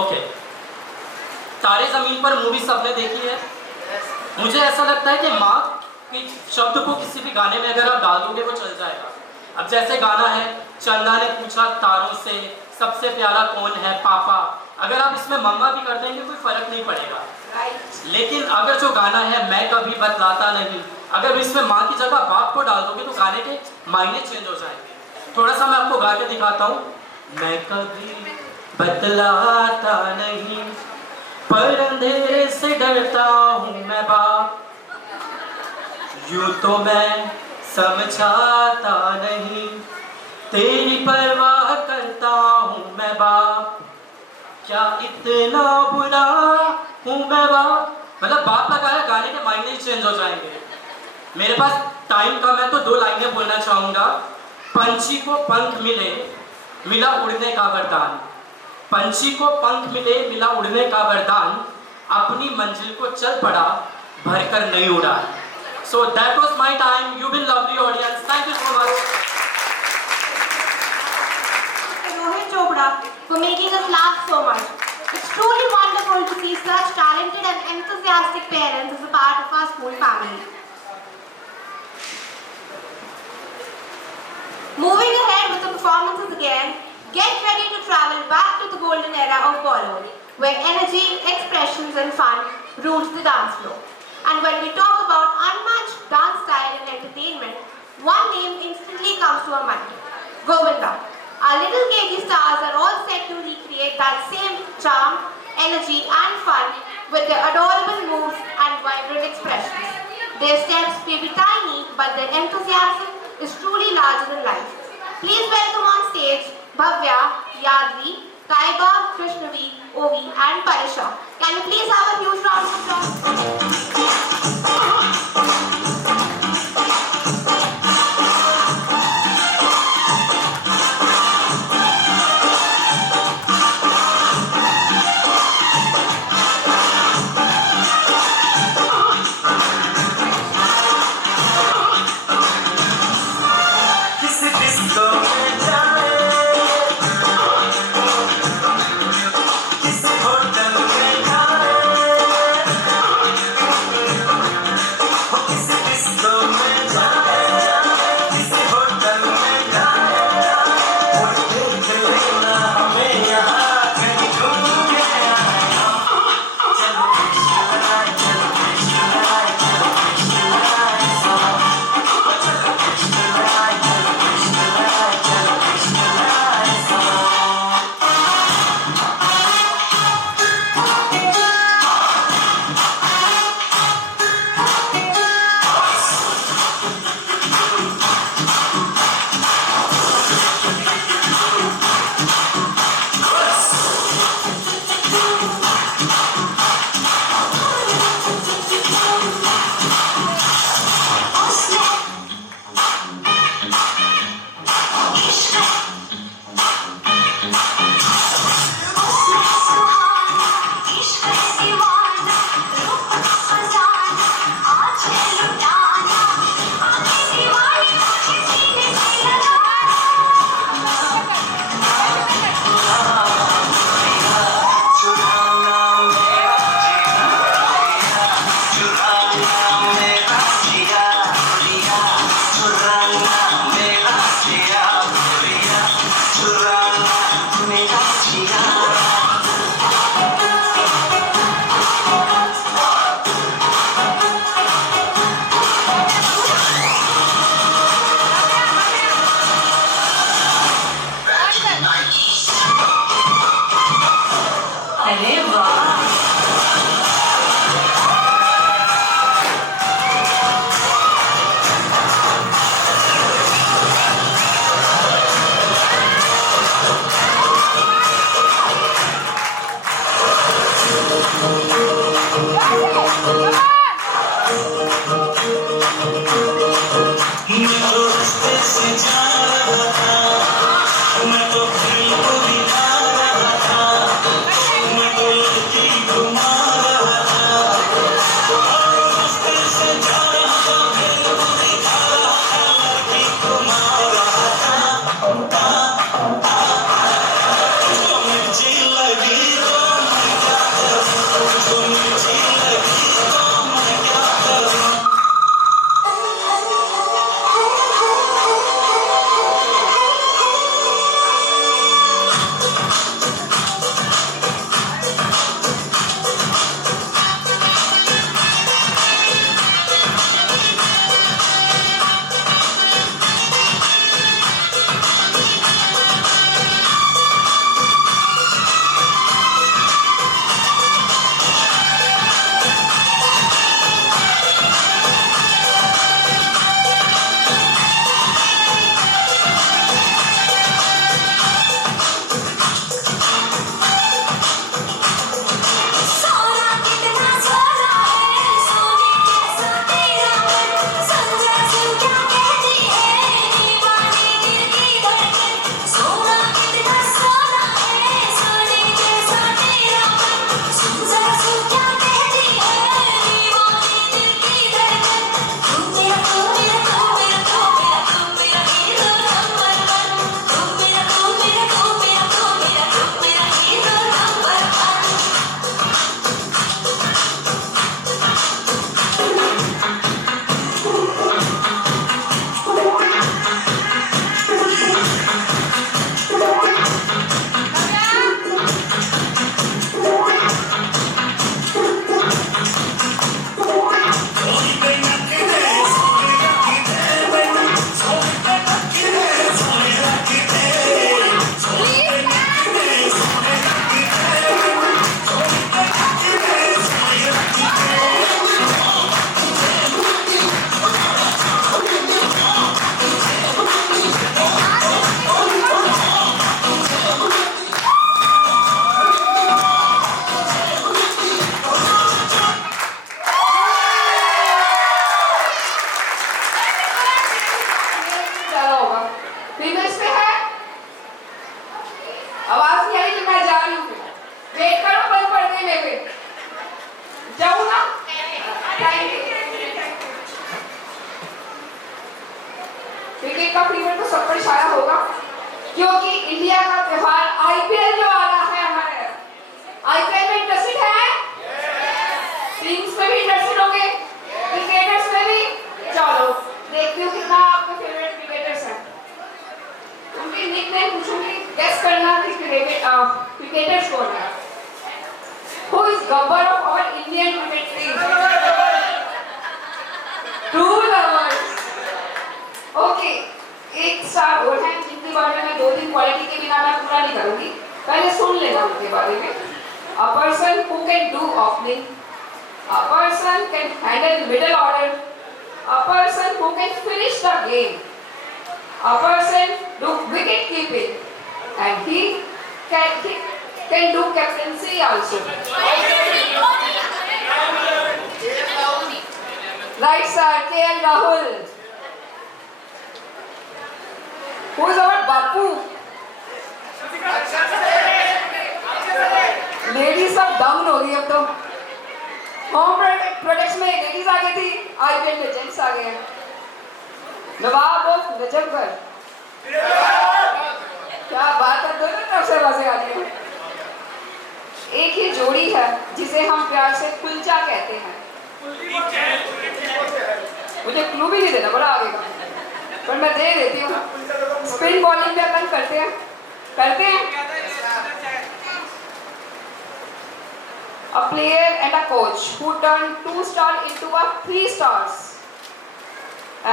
ओके, तारे जमीन पर मूवी सबने देखी है। मुझे ऐसा लगता है कि माँ के शब्द को किसी भी गाने में अगर आप डाल दोगे वो चल जाएगा। अब जैसे गाना है चंदा ने पूछा तारों से सबसे प्यारा कौन है पापा, अगर आप इसमें मम्मा भी कर देंगे कोई फर्क नहीं पड़ेगा। लेकिन अगर जो गाना है मैं कभी बतलाता नहीं, अगर इसमें माँ की जगह बाप को डाल दोगे तो गाने के मायने चेंज हो जाएंगे। थोड़ा सा मैं आपको गा के दिखाता हूँ। मैं कभी बतलाता नहीं, पर अंधेरे से डरता हूँ मैं बाप, यूं तो मैं समझाता नहीं, तेरी परवाह करता हूँ मैं बाप, क्या इतना बुरा हूँ मैं बाप। मतलब बाप लगाया, गाने के मायने ही चेंज हो जाएंगे। मेरे पास टाइम कम है तो 2 लाइनें बोलना चाहूँगा। पंछी को पंख मिले मिला उड़ने का वरदान, पंछी को पंख मिले मिला उड़ने का वरदान, अपनी मंजिल को चल पड़ा भरकर नहीं उड़ा। So that was my time. You've been lovely audience. Thank you so much. Rohit Chopra for making us laugh so much. It's truly wonderful to see such talented and enthusiastic parents as a part of our school family. Moving ahead with the performances again, get ready to travel back to the golden era of Bollywood, where energy, expressions and fun ruled the dance floor. And when we talk about unmatched dance style and entertainment, one name instantly comes to our mind, Govinda. Our little KG stars are all set to recreate that same charm, energy and fun with their adorable moves and vibrant expressions. Their steps may be tiny, but their enthusiasm is truly larger than life. Please welcome on stage Bhavya, Yadvi, Taiba, Krishnavi, Ovi and Parisha. Can you please have a huge round of applause? किस से जा रहा था, मैं तो खेल को दिखा रहा था, मैं तो लड़की घुमा रहा था, और रास्ते से जा रहा था, खेल को दिखा रहा था, लड़की घुमा रहा था। मुझको मिर्ची लगी तो मैं क्या करूं, मुझको मिर्ची लगी तो मैं क्या करूं। क्रिकेट का फीवर तो सब पर छाया होगा, क्योंकि इंडिया का त्योहार आईपीएल जो आ रहा है हमारे। आईपीएल में इंटरेस्टेड है? टीम्स में भी इंटरेस्टेड होंगे, क्रिकेटर्स में भी। चलो देखती हूँ कितना आपके फेवरेट क्रिकेटर्स हैं। उनके निकनेम पूछूंगी, गेस करना कि क्रिकेटर्स कौन है। Who is gabbar of our Indian cricket team? True lovers. Okay, एक स्टार और हैं जिनके बारे में 2-3 क्वालिटी के बिना मैं पूरा नहीं करूंगी, पहले सुन लेना उनके बारे में। A person who can do opening, a person can handle middle order, a person who can finish the game, a person do wicket keeping, and he can do captaincy also. Right sir, KL Rahul. Who is our Bapu? Ladies सब डाउन हो गई अब तो। Home products में लेडीज आ गई थी, आईपीएल में जेंट्स आ गए हैं। नवाब ऑफ नजफगढ़, क्या बात है, दोनों तरफ से मजे आ रही है। एक ही जोड़ी है जिसे हम प्यार से कुलचा कहते हैं। मुझे क्लू भी नहीं देना, बड़ा आगे का, पर मैं दे देती हूँ। स्पिन बॉलिंग में अपन करते हैं। A player and a coach who turned 2 star into a 3 stars.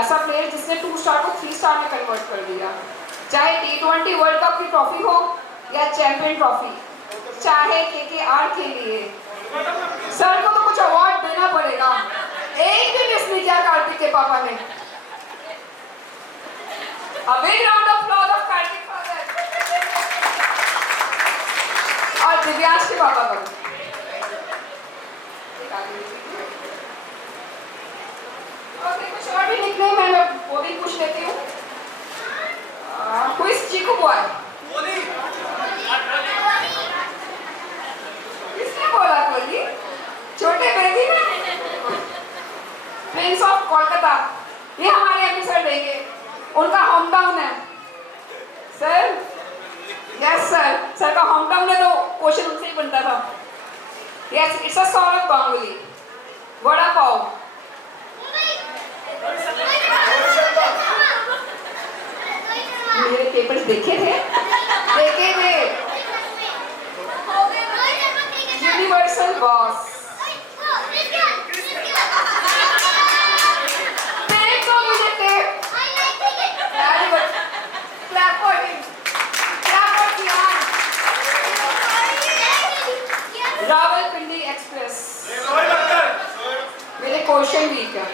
ऐसा प्लेयर जिसने 2 स्टार को 3 स्टार में कन्वर्ट कर दिया। चाहे T20 वर्ल्ड कप की ट्रॉफी हो या चैंपियन ट्रॉफी, चाहे KKR के लिए। सर को तो कुछ अवार्ड देना पड़ेगा। एक भी मिस नहीं किया कार्तिक के पापा ने। A big round of applause of Kartik father और दिव्यांश के पापा को। और कुछ और भी निकनेम है, मैं वो भी पूछ लेती हूँ। उनका होम टाउन है सर। यस सर, सर का होम टाउन है तो क्वेश्चन उनसे ही बनता था। Yes, it's a Saurabh Ganguly. Vada pav. मेरे पेपर्स देखे थे? देखे थे। Universal boss. टेप दो मुझे, tape. Very good, clap for him, clap for Kiaan. Rawalpindi express. मेरे क्वेश्चन वीक है,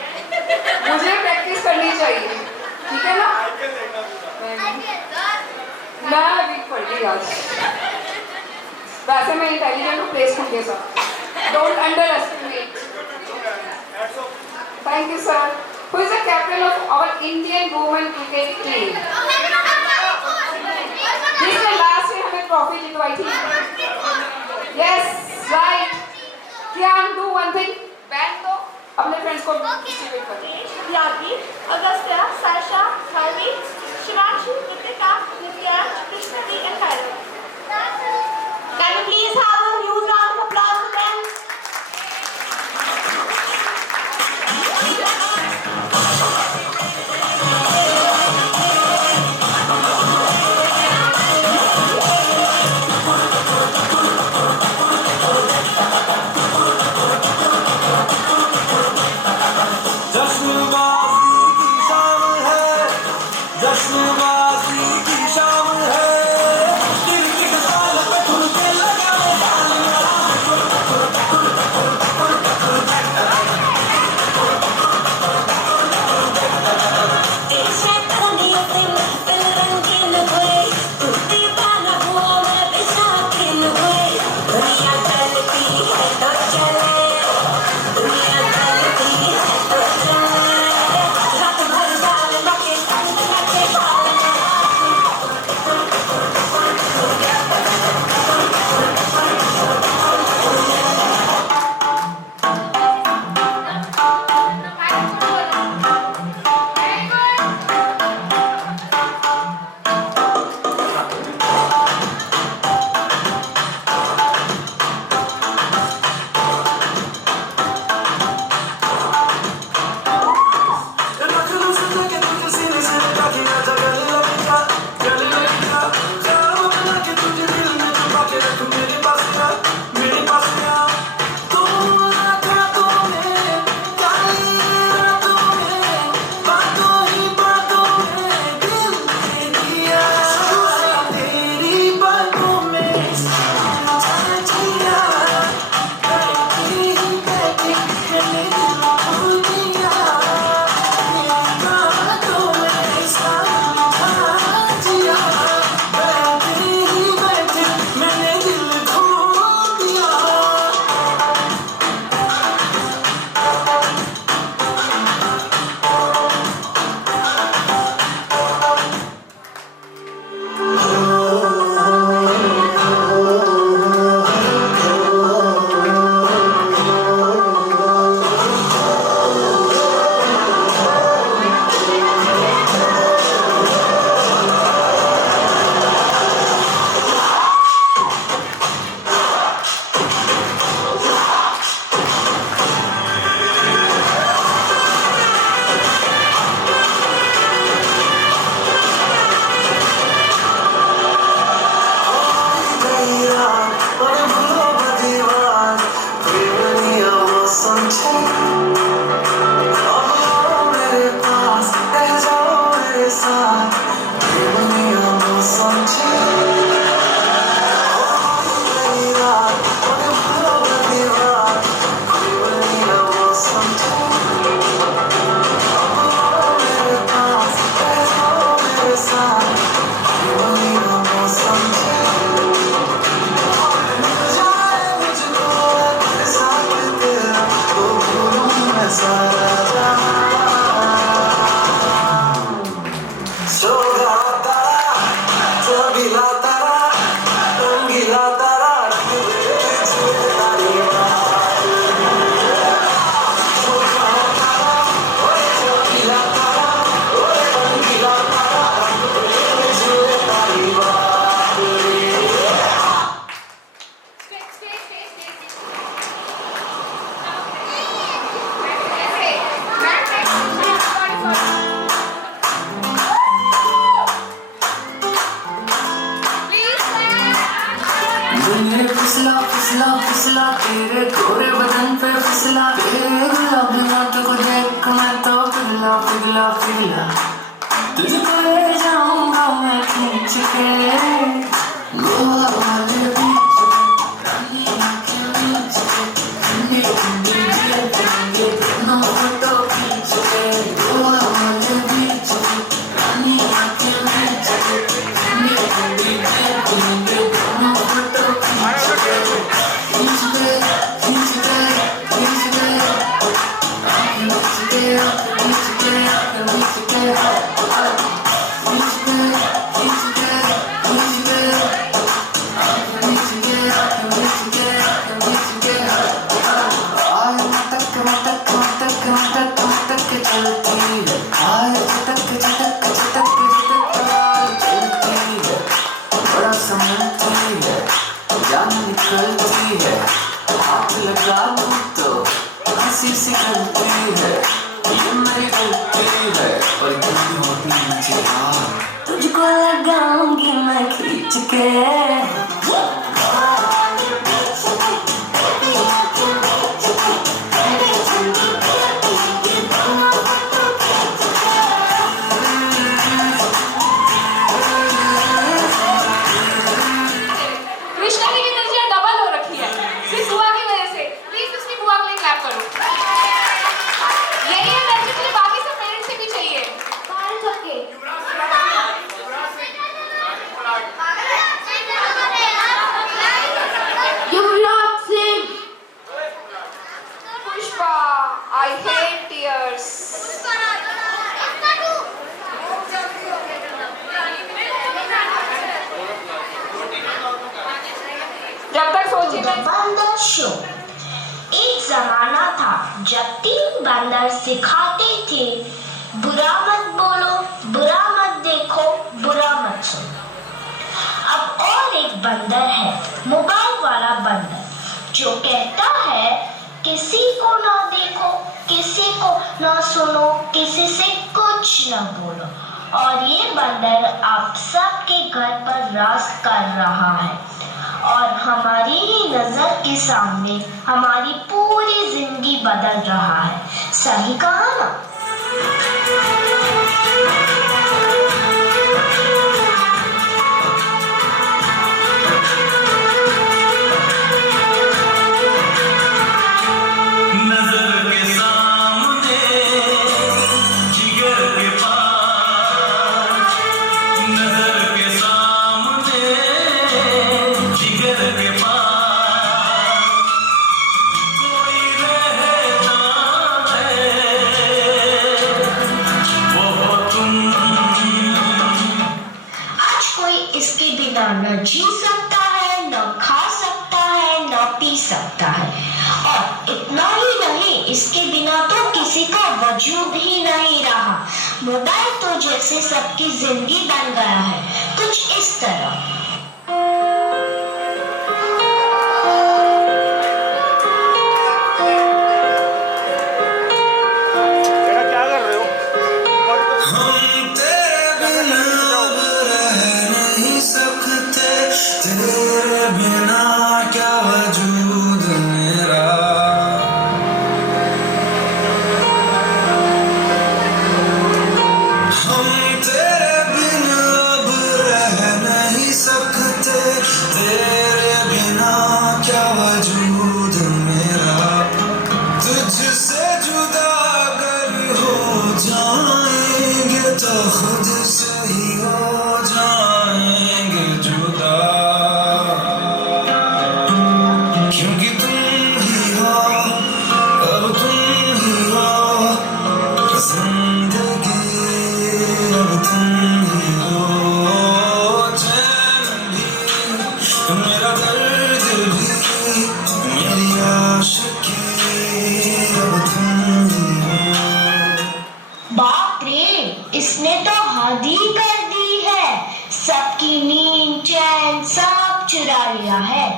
मुझे प्रैक्टिस करनी चाहिए, ठीक है ना? मैं वीक पढ़ गई आज। वैसे मैं इंटेलिजेंट हूँ, प्लेस होंगे sir. Don't underestimate. Thank you sir. Who is the captain of our Indian women cricket team? जिसने लास्ट ईयर हमें ट्रॉफी जितवाई थी। Yes right. Can do one thing, बैन दो अपने फ्रेंड्स को डिस्ट्रीब्यूट करो। Yagi, Agastya, Sasha, Harvi, Shivanshi, Kritika, Divyansh, Krishnavi and Kyra. Can we please have a huge round of applause for them? जश्नबाजी की खींच के गोवा वाले बीच रानी आंखें मीच के ठंडी ठंडी जेब लेंगे दोनों फोटो खींच के गोवा वाले बीच रानी आंखें मीच के ठंडी ठंडी जेब लेंगे दोनों फोटो खींच के खींच के खींच के खींच के आंखें मीच के खींच के आंखें मीच के निकलती है हाथ लगा लूं तो हंसी सी करती है ये मेरी गलती है पर क्यों होती मुझे तुझको लगाऊंगी मैं खींच के I hate tears. जब तक सोची मैं बंदर शो। एक जमाना था जब 3 बंदर सिखाते थे बुरा मत बोलो, बुरा मत देखो, बुरा मत सुनो। अब और एक बंदर है मोबाइल वाला बंदर जो कहता है किसी को ना देखो, किसी को ना सुनो, किसी से कुछ ना बोलो। और ये बंदर आप सबके घर पर राज कर रहा है और हमारी ही नजर के सामने हमारी पूरी जिंदगी बदल रहा है। सही कहा ना? न जी सकता है, न खा सकता है, न पी सकता है। और इतना ही नहीं, इसके बिना तो किसी का वजूद ही नहीं रहा। मोबाइल तो जैसे सबकी जिंदगी बन गया है, कुछ इस तरह। बाप रे, इसने तो हद ही कर दी है। सबकी नींद चैन सब चुरा लिया है।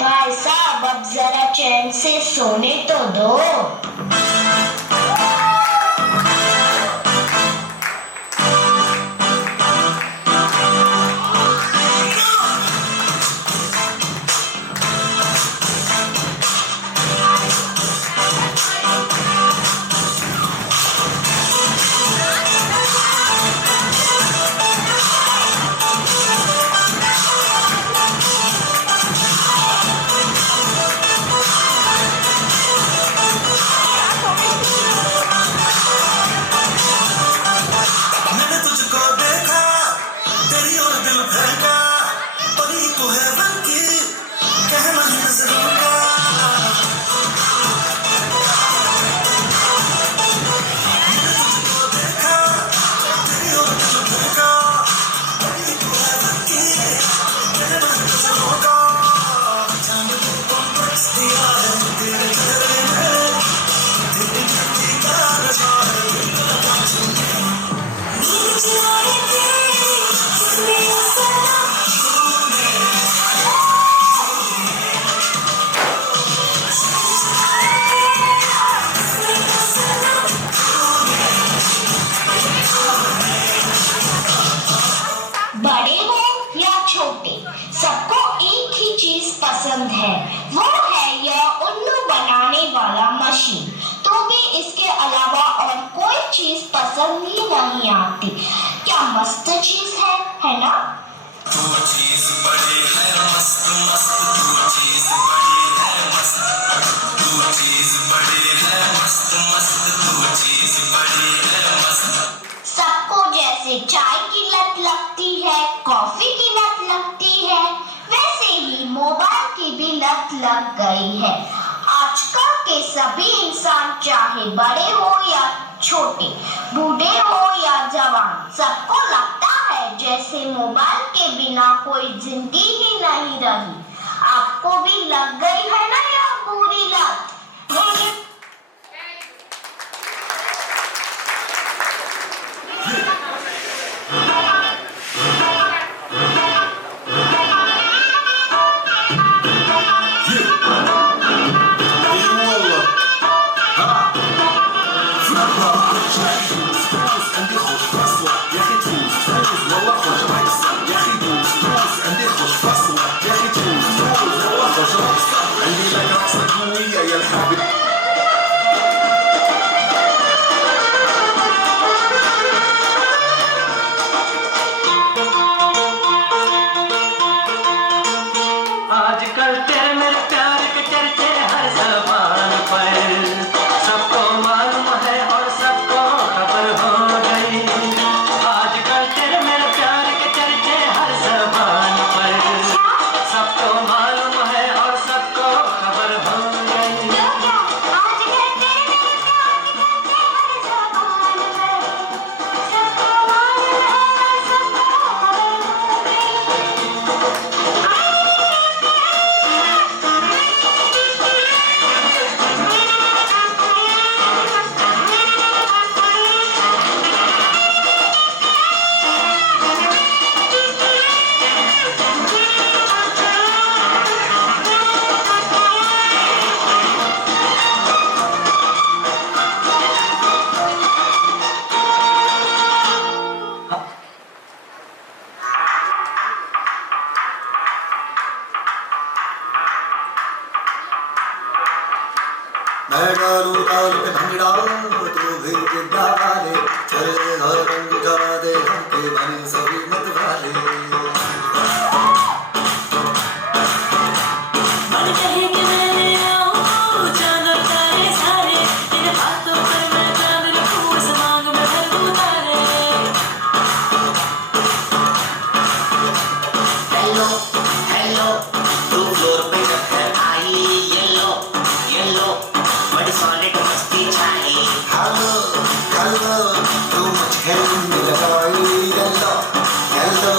भाई साहब, अब जरा चैन से सोने तो दो। बड़े हो या छोटे, सबको एक ही चीज पसंद है, वो है यह उल्लू बनाने वाला मशीन। तो भी इसके अलावा और कोई चीज पसंद ही नहीं आती। क्या मस्त चीज है ना? तू चीज बड़ी है मस्त मस्त, तू चीज बड़ी है मस्त, तू चीज बड़ी है मस्त मस्त, तू चीज बड़ी है मस्त। सबको जैसे चाय की लत लगती है, कॉफी की लत लगती है, वैसे ही मोबाइल की भी लत लग गई है। आजकल के सभी इंसान, चाहे बड़े हो या छोटे, बूढ़े हो या जवान, सबको लगता है जैसे मोबाइल के बिना कोई जिंदगी ही नहीं रही। आपको भी लग गई है ना यह बुरी लत? आजकल तेरे मेरे प्यार के चर्चे हर ज़बान पर, सबको मालूम है और सबको खबर हो गई। आजकल तेरे मेरे प्यार के चर्चे हर ज़बान पर, सबको मालूम है और सबको खबर हो गई। मैं डालू ताल पे भंगड़ा, तू भी जिद्दा वाले, चले हर रंग जा दे हमके बने सभी मत वाले। मन कहे कि मैं आऊं, जाना तारे सारे, तेरे हाथों पर मैं चांद रखूं, इस मांग में भर दूं तारे। हेलो हेलो, तू फ्लोर पे जब है आई, येलो येलो बड़ी सॉलिड मस्ती छाई। हेलो हेलो, तू मुझे लगाई, yellow yellow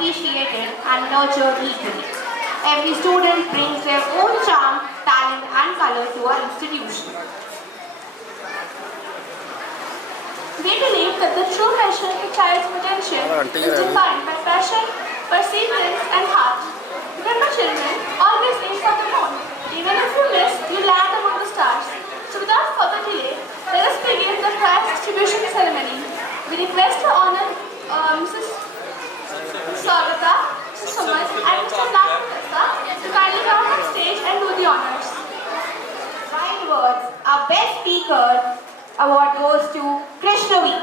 appreciated and nurtured equally. Every student brings their own charm, talent and color to our institution. We believe that the true measure of a child's potential is defined by passion, perseverance, and heart. Remember children, always aim for the moon. Even if you miss, you land among the stars. So without further delay, let us begin the prize distribution ceremony. We request to honor Mrs. Swagata, Mrs. Suman, and Mr. Nakasa to kindly come on stage and do the honors. Kind words, our best speaker award goes to Krishnavi.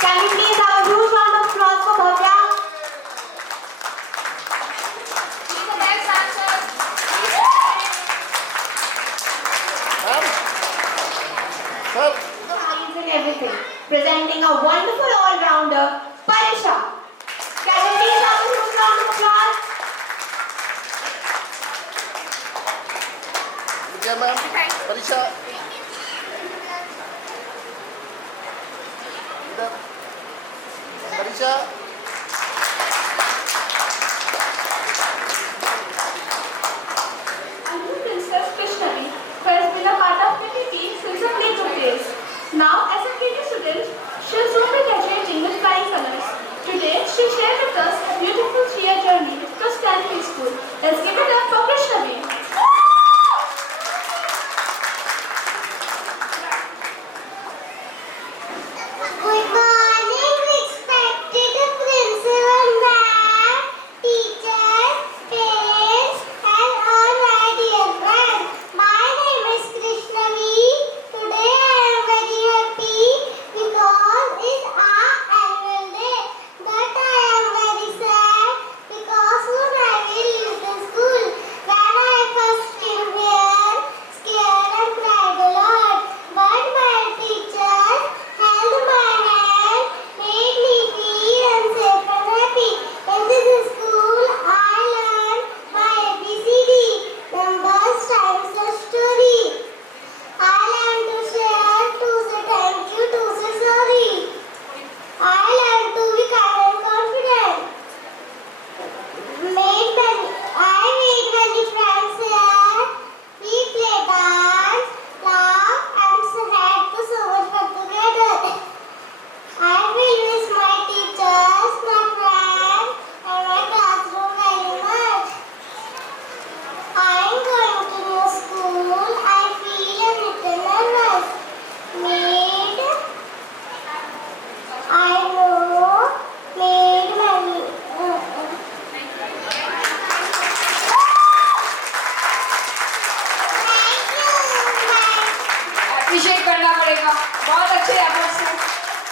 Can we please have a huge round of applause for Bhavya? Science and everything. Presenting a wonderful all-rounder, Parisha. Can we please have a huge round of applause? Vidya ma'am, Parisha. Parisha. I'm the Princess Krishnavi, who has been a part of PPP since her playground days. Now, as a KG student, she'll soon be graduating with flying colors. Today, she'll share with us a beautiful 3-year journey to Stanley School. Let's give it up for Krishnavi. Good morning, respected principal ma'am, teachers, parents, and all my dear friends. My name is Krishnavi. Today I am very happy because it's our annual day. But I am very sad because soon I will leave the school. When I first came here, scared and cried a lot. But my teachers held my hand, made me feel unsafe and happy. In this school, I learned my ABCD, numbers, times, the story. I learned to share, to say thank you, to say sorry. I learned to be kind and confident. I made many friends here. We played dance, laugh, and had so much fun together. I will miss my teachers, my friends, and my classroom very much. I am going to new school. I feel a little nervous. Appreciate करना पड़ेगा. बहुत अच्छे efforts हैं.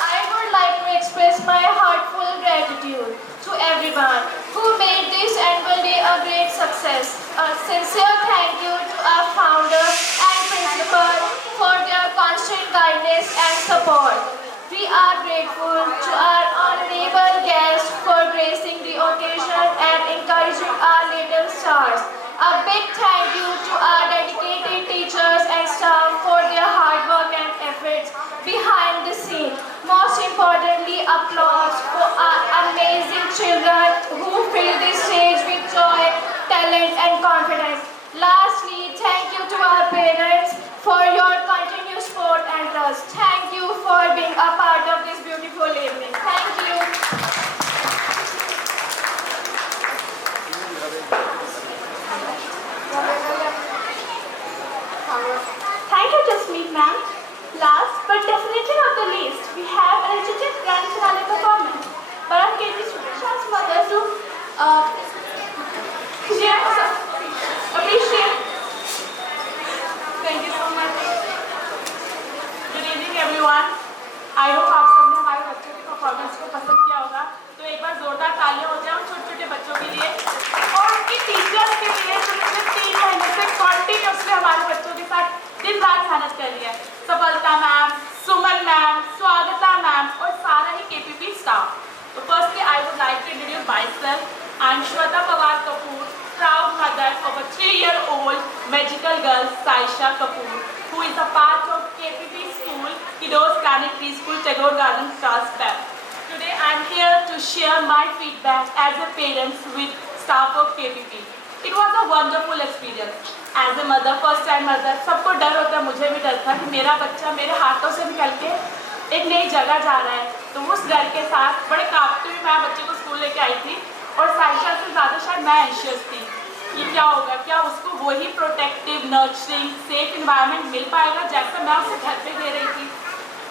I would like to express my heartful gratitude to everyone who made this annual day a great success. A sincere thank you to our founder and principal for their constant guidance and support. We are grateful to our honorable guests for gracing the occasion and encouraging our little stars. A big thank you to our dedicated teachers and staff for their hard work and efforts behind the scene. Most importantly, applause for our amazing children who fill this stage with joy, talent and confidence. Lastly, thank you to our parents for your continued support and trust. Thank you for being a part of this beautiful evening. Thank you. Thank you, Jasmeet ma'am. Last but definitely not the least, we have an energetic grand finale performance. But our KG students ask mothers to appreciate. Thank you so much. Good evening everyone. I hope आप सबने हमारे बच्चों की परफॉर्मेंस को पसंद किया होगा. तो एक बार जोरदार तालियां हो जाए छोटे-छोटे बच्चों के लिए और उनकी टीचर्स के लिए जिन्होंने 3 महीने से कंटिन्यूअसली हमारे बच्चों के साथ दिन रात मेहनत कर रही है. सफलता मैम, सुमन मैम, स्वागता मैम और सारा ही KPP staff. So firstly, I would like to introduce myself. I am Shweta Pawar Kapoor, proud mother of a 3-year-old magical girl, Saisha Kapoor, who is a part of KPP School, Kiddos Planet Preschool, Tagore Garden, Class 10. Today I am here to share my feedback as a parent with staff of KPP. It was a wonderful experience. As a mother, first time mother, सबको डर होता है, मुझे भी डर था कि मेरा बच्चा मेरे हाथों से निकल के एक नई जगह जा रहा है. तो उस डर के साथ बड़े कांपते हुए मैं बच्चे को स्कूल लेके आई थी और साइशा से ज़्यादा शायद मैं एंशियस थी कि क्या होगा, क्या उसको वही प्रोटेक्टिव, नर्चरिंग, सेफ इन्वायरमेंट मिल पाएगा जैसा मैं उसे घर पे दे रही थी.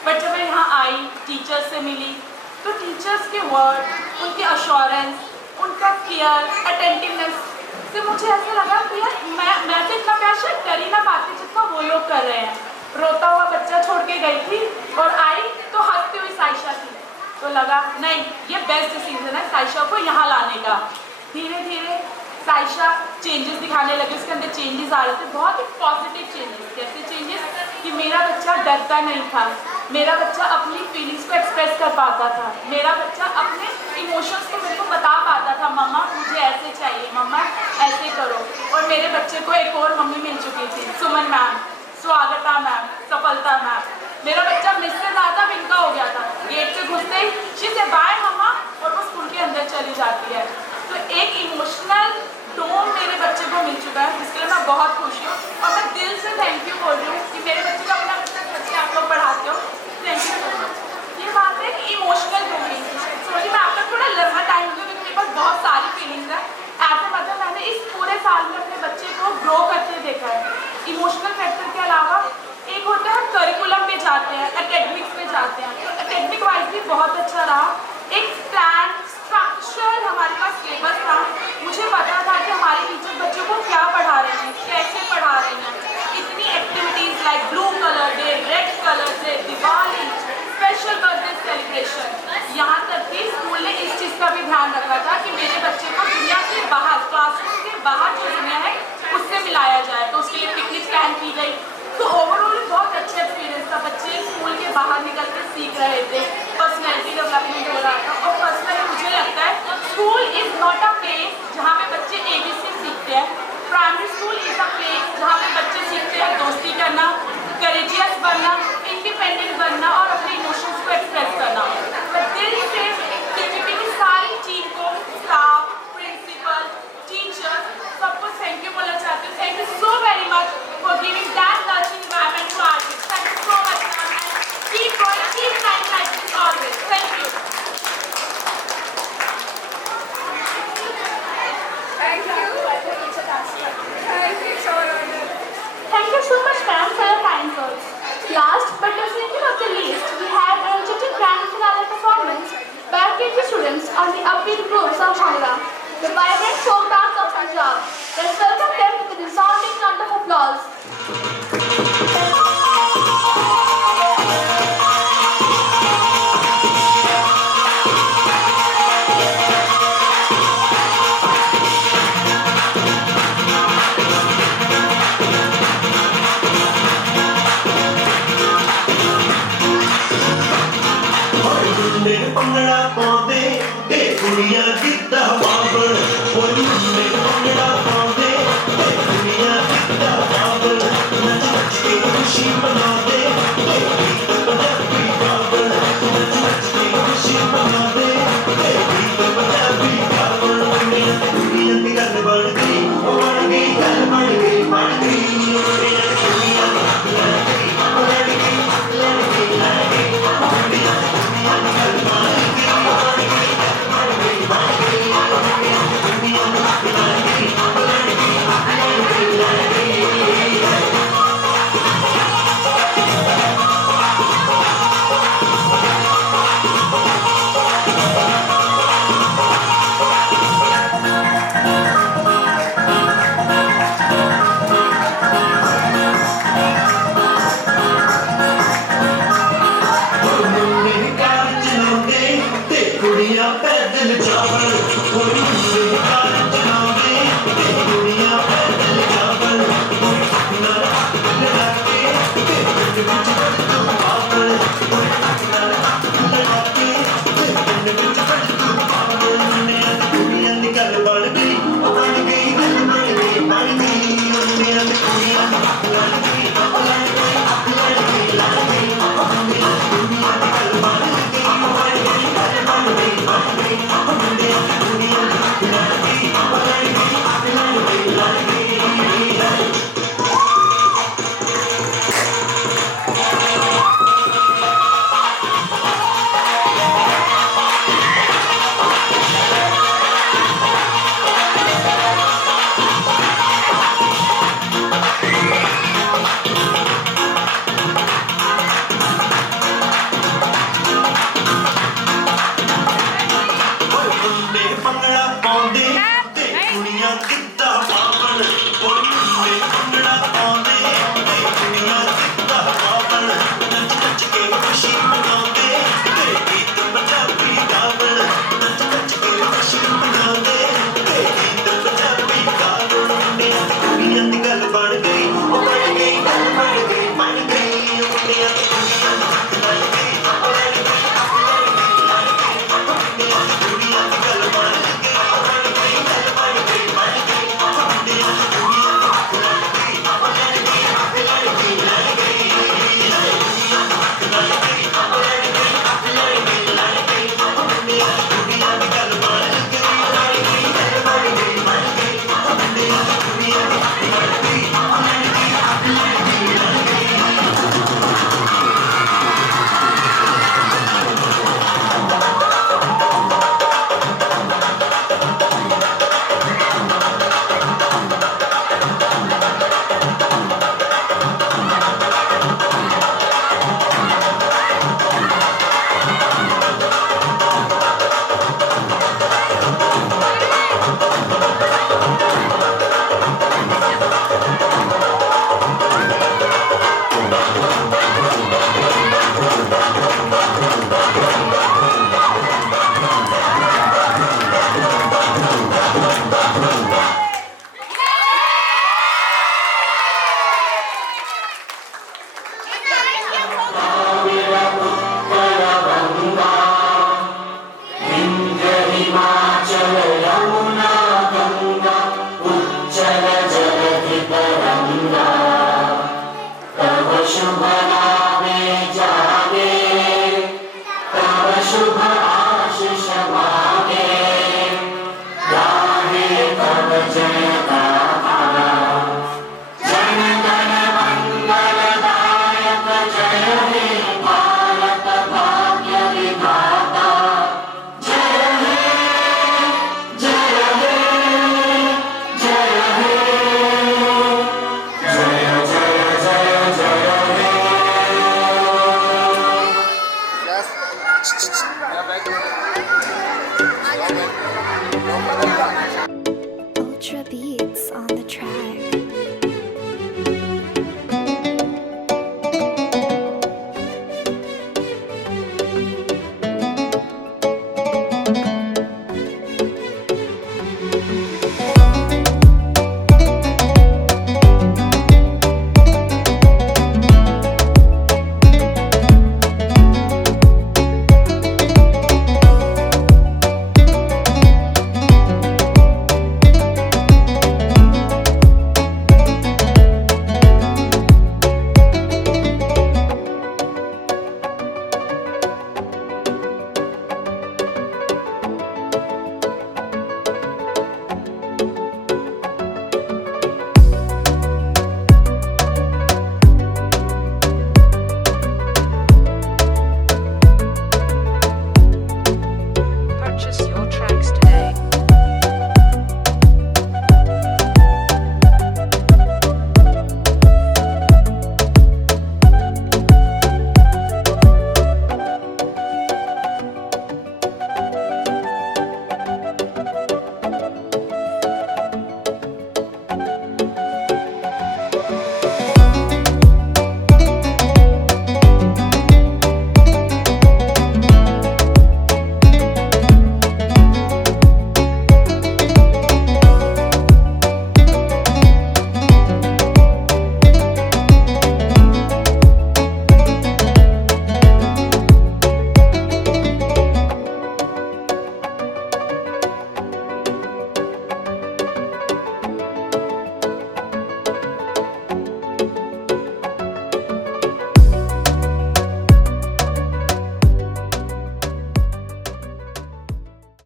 बट जब मैं यहाँ आई, टीचर्स से मिली, तो टीचर्स के वर्ड, उनके अश्योरेंस, उनका केयर, अटेंटिवनेस से मुझे ऐसा लगा कि यार मैं तो इतना प्यार शायद कर ही ना पाती जितना वो लोग कर रहे हैं. रोता हुआ बच्चा छोड़ के गई थी और आई तो हंसती हुई साइशा थी. तो लगा नहीं, ये बेस्ट डिसीजन है साइशा को यहाँ लाने का. धीरे धीरे साइशा चेंजेस दिखाने लगी, उसके अंदर चेंजेस आ रहे थे, बहुत ही पॉजिटिव चेंजेस. कैसे चेंजेस कि मेरा बच्चा डरता नहीं था, मेरा बच्चा अपनी फीलिंग्स को एक्सप्रेस कर पाता था, मेरा बच्चा अपने इमोशंस को मेरे को बता पाता था, मम्मा मुझे ऐसे चाहिए, मम्मा ऐसे करो. और मेरे बच्चे को एक और मम्मी मिल चुकी थी, सुमन मैम, स्वागता मैम, सफलता मैम. मेरा बच्चा मुझसे ज़्यादा बिनका हो गया था. गेट से घुसते ही शी से बाय मम्मा और वो स्कूल के अंदर चली जाती है. तो एक इमोशनल टोन मेरे बच्चे को मिल चुका है, जिसके लिए मैं बहुत खुश हूँ और मैं दिल से थैंक यू बोल रही हूँ कि मेरे बच्चे को अपना बच्चा करके आप लोग पढ़ाते हो. Thank you so much. ये बात है कि इमोशनल टोन. सॉरी मैं आपका थोड़ा लंबा टाइम दूँ क्योंकि मेरे पास बहुत सारी फीलिंग्स है. एज ए मदर मैंने इस पूरे साल में अपने बच्चे को ग्रो करते देखा है. इमोशनल फैक्टर के अलावा एक होता है करिकुलम पे जाते हैं, एकेडमिक्स पे जाते हैं. तो एकेडमिक वाइज भी बहुत अच्छा रहा. एक प्लान स्ट्रक्चर हमारे पास सिलेबस था. मुझे पता था कि हमारे टीचर बच्चों को क्या पढ़ा रहे हैं, कैसे पढ़ा रहे हैं. इतनी activities like blue colour day, red colour day, Diwali, special birthday celebration. यहाँ तक कि स्कूल ने इस चीज़ का भी ध्यान रखा था कि मेरे बच्चे को दुनिया से बाहर, क्लासरूम के बाहर जो दुनिया है उससे मिलाया जाए. तो उसके लिए पिकनिक प्लान की गई. तो ओवरऑल बहुत अच्छा एक्सपीरियंस था. बच्चे स्कूल के बाहर निकल कर सीख रहे थे, पर्सनैलिटी डेवलपमेंट हो रहा था. और पर्सनली मुझे लगता है school is not a place जहाँ पे बच्चे ABC सीखते हैं. Primary school is a place जहाँ पे बच्चे सीखते हैं दोस्ती करना, करेजियस बनना, इंडिपेंडेंट बनना और अपने इमोशंस को एक्सप्रेस करना. मैं दिल से KPP की सारी टीम को, स्टाफ, प्रिंसिपल, टीचर्स, सबको थैंक यू बोलना चाहती हूँ. Thank you so very much for giving that nurturing environment to our kids. Thank you so much, ma'am. And keep going, keep trying like this always. Thank you. Thank you. Thank you so much. Thank you so much, ma'am, for your kind words. Last but definitely not the least, we had a energetic grand finale performance by KG students on the upbeat grooves of Bhangra, the vibrant folk dance of Punjab. Let's welcome them with a resounding round of applause. Bhangra ਪਾਉਂਦੇ ਇਹ ਕੁੜੀਆਂ ਗਿੱਧਾ ਪਾਵਣ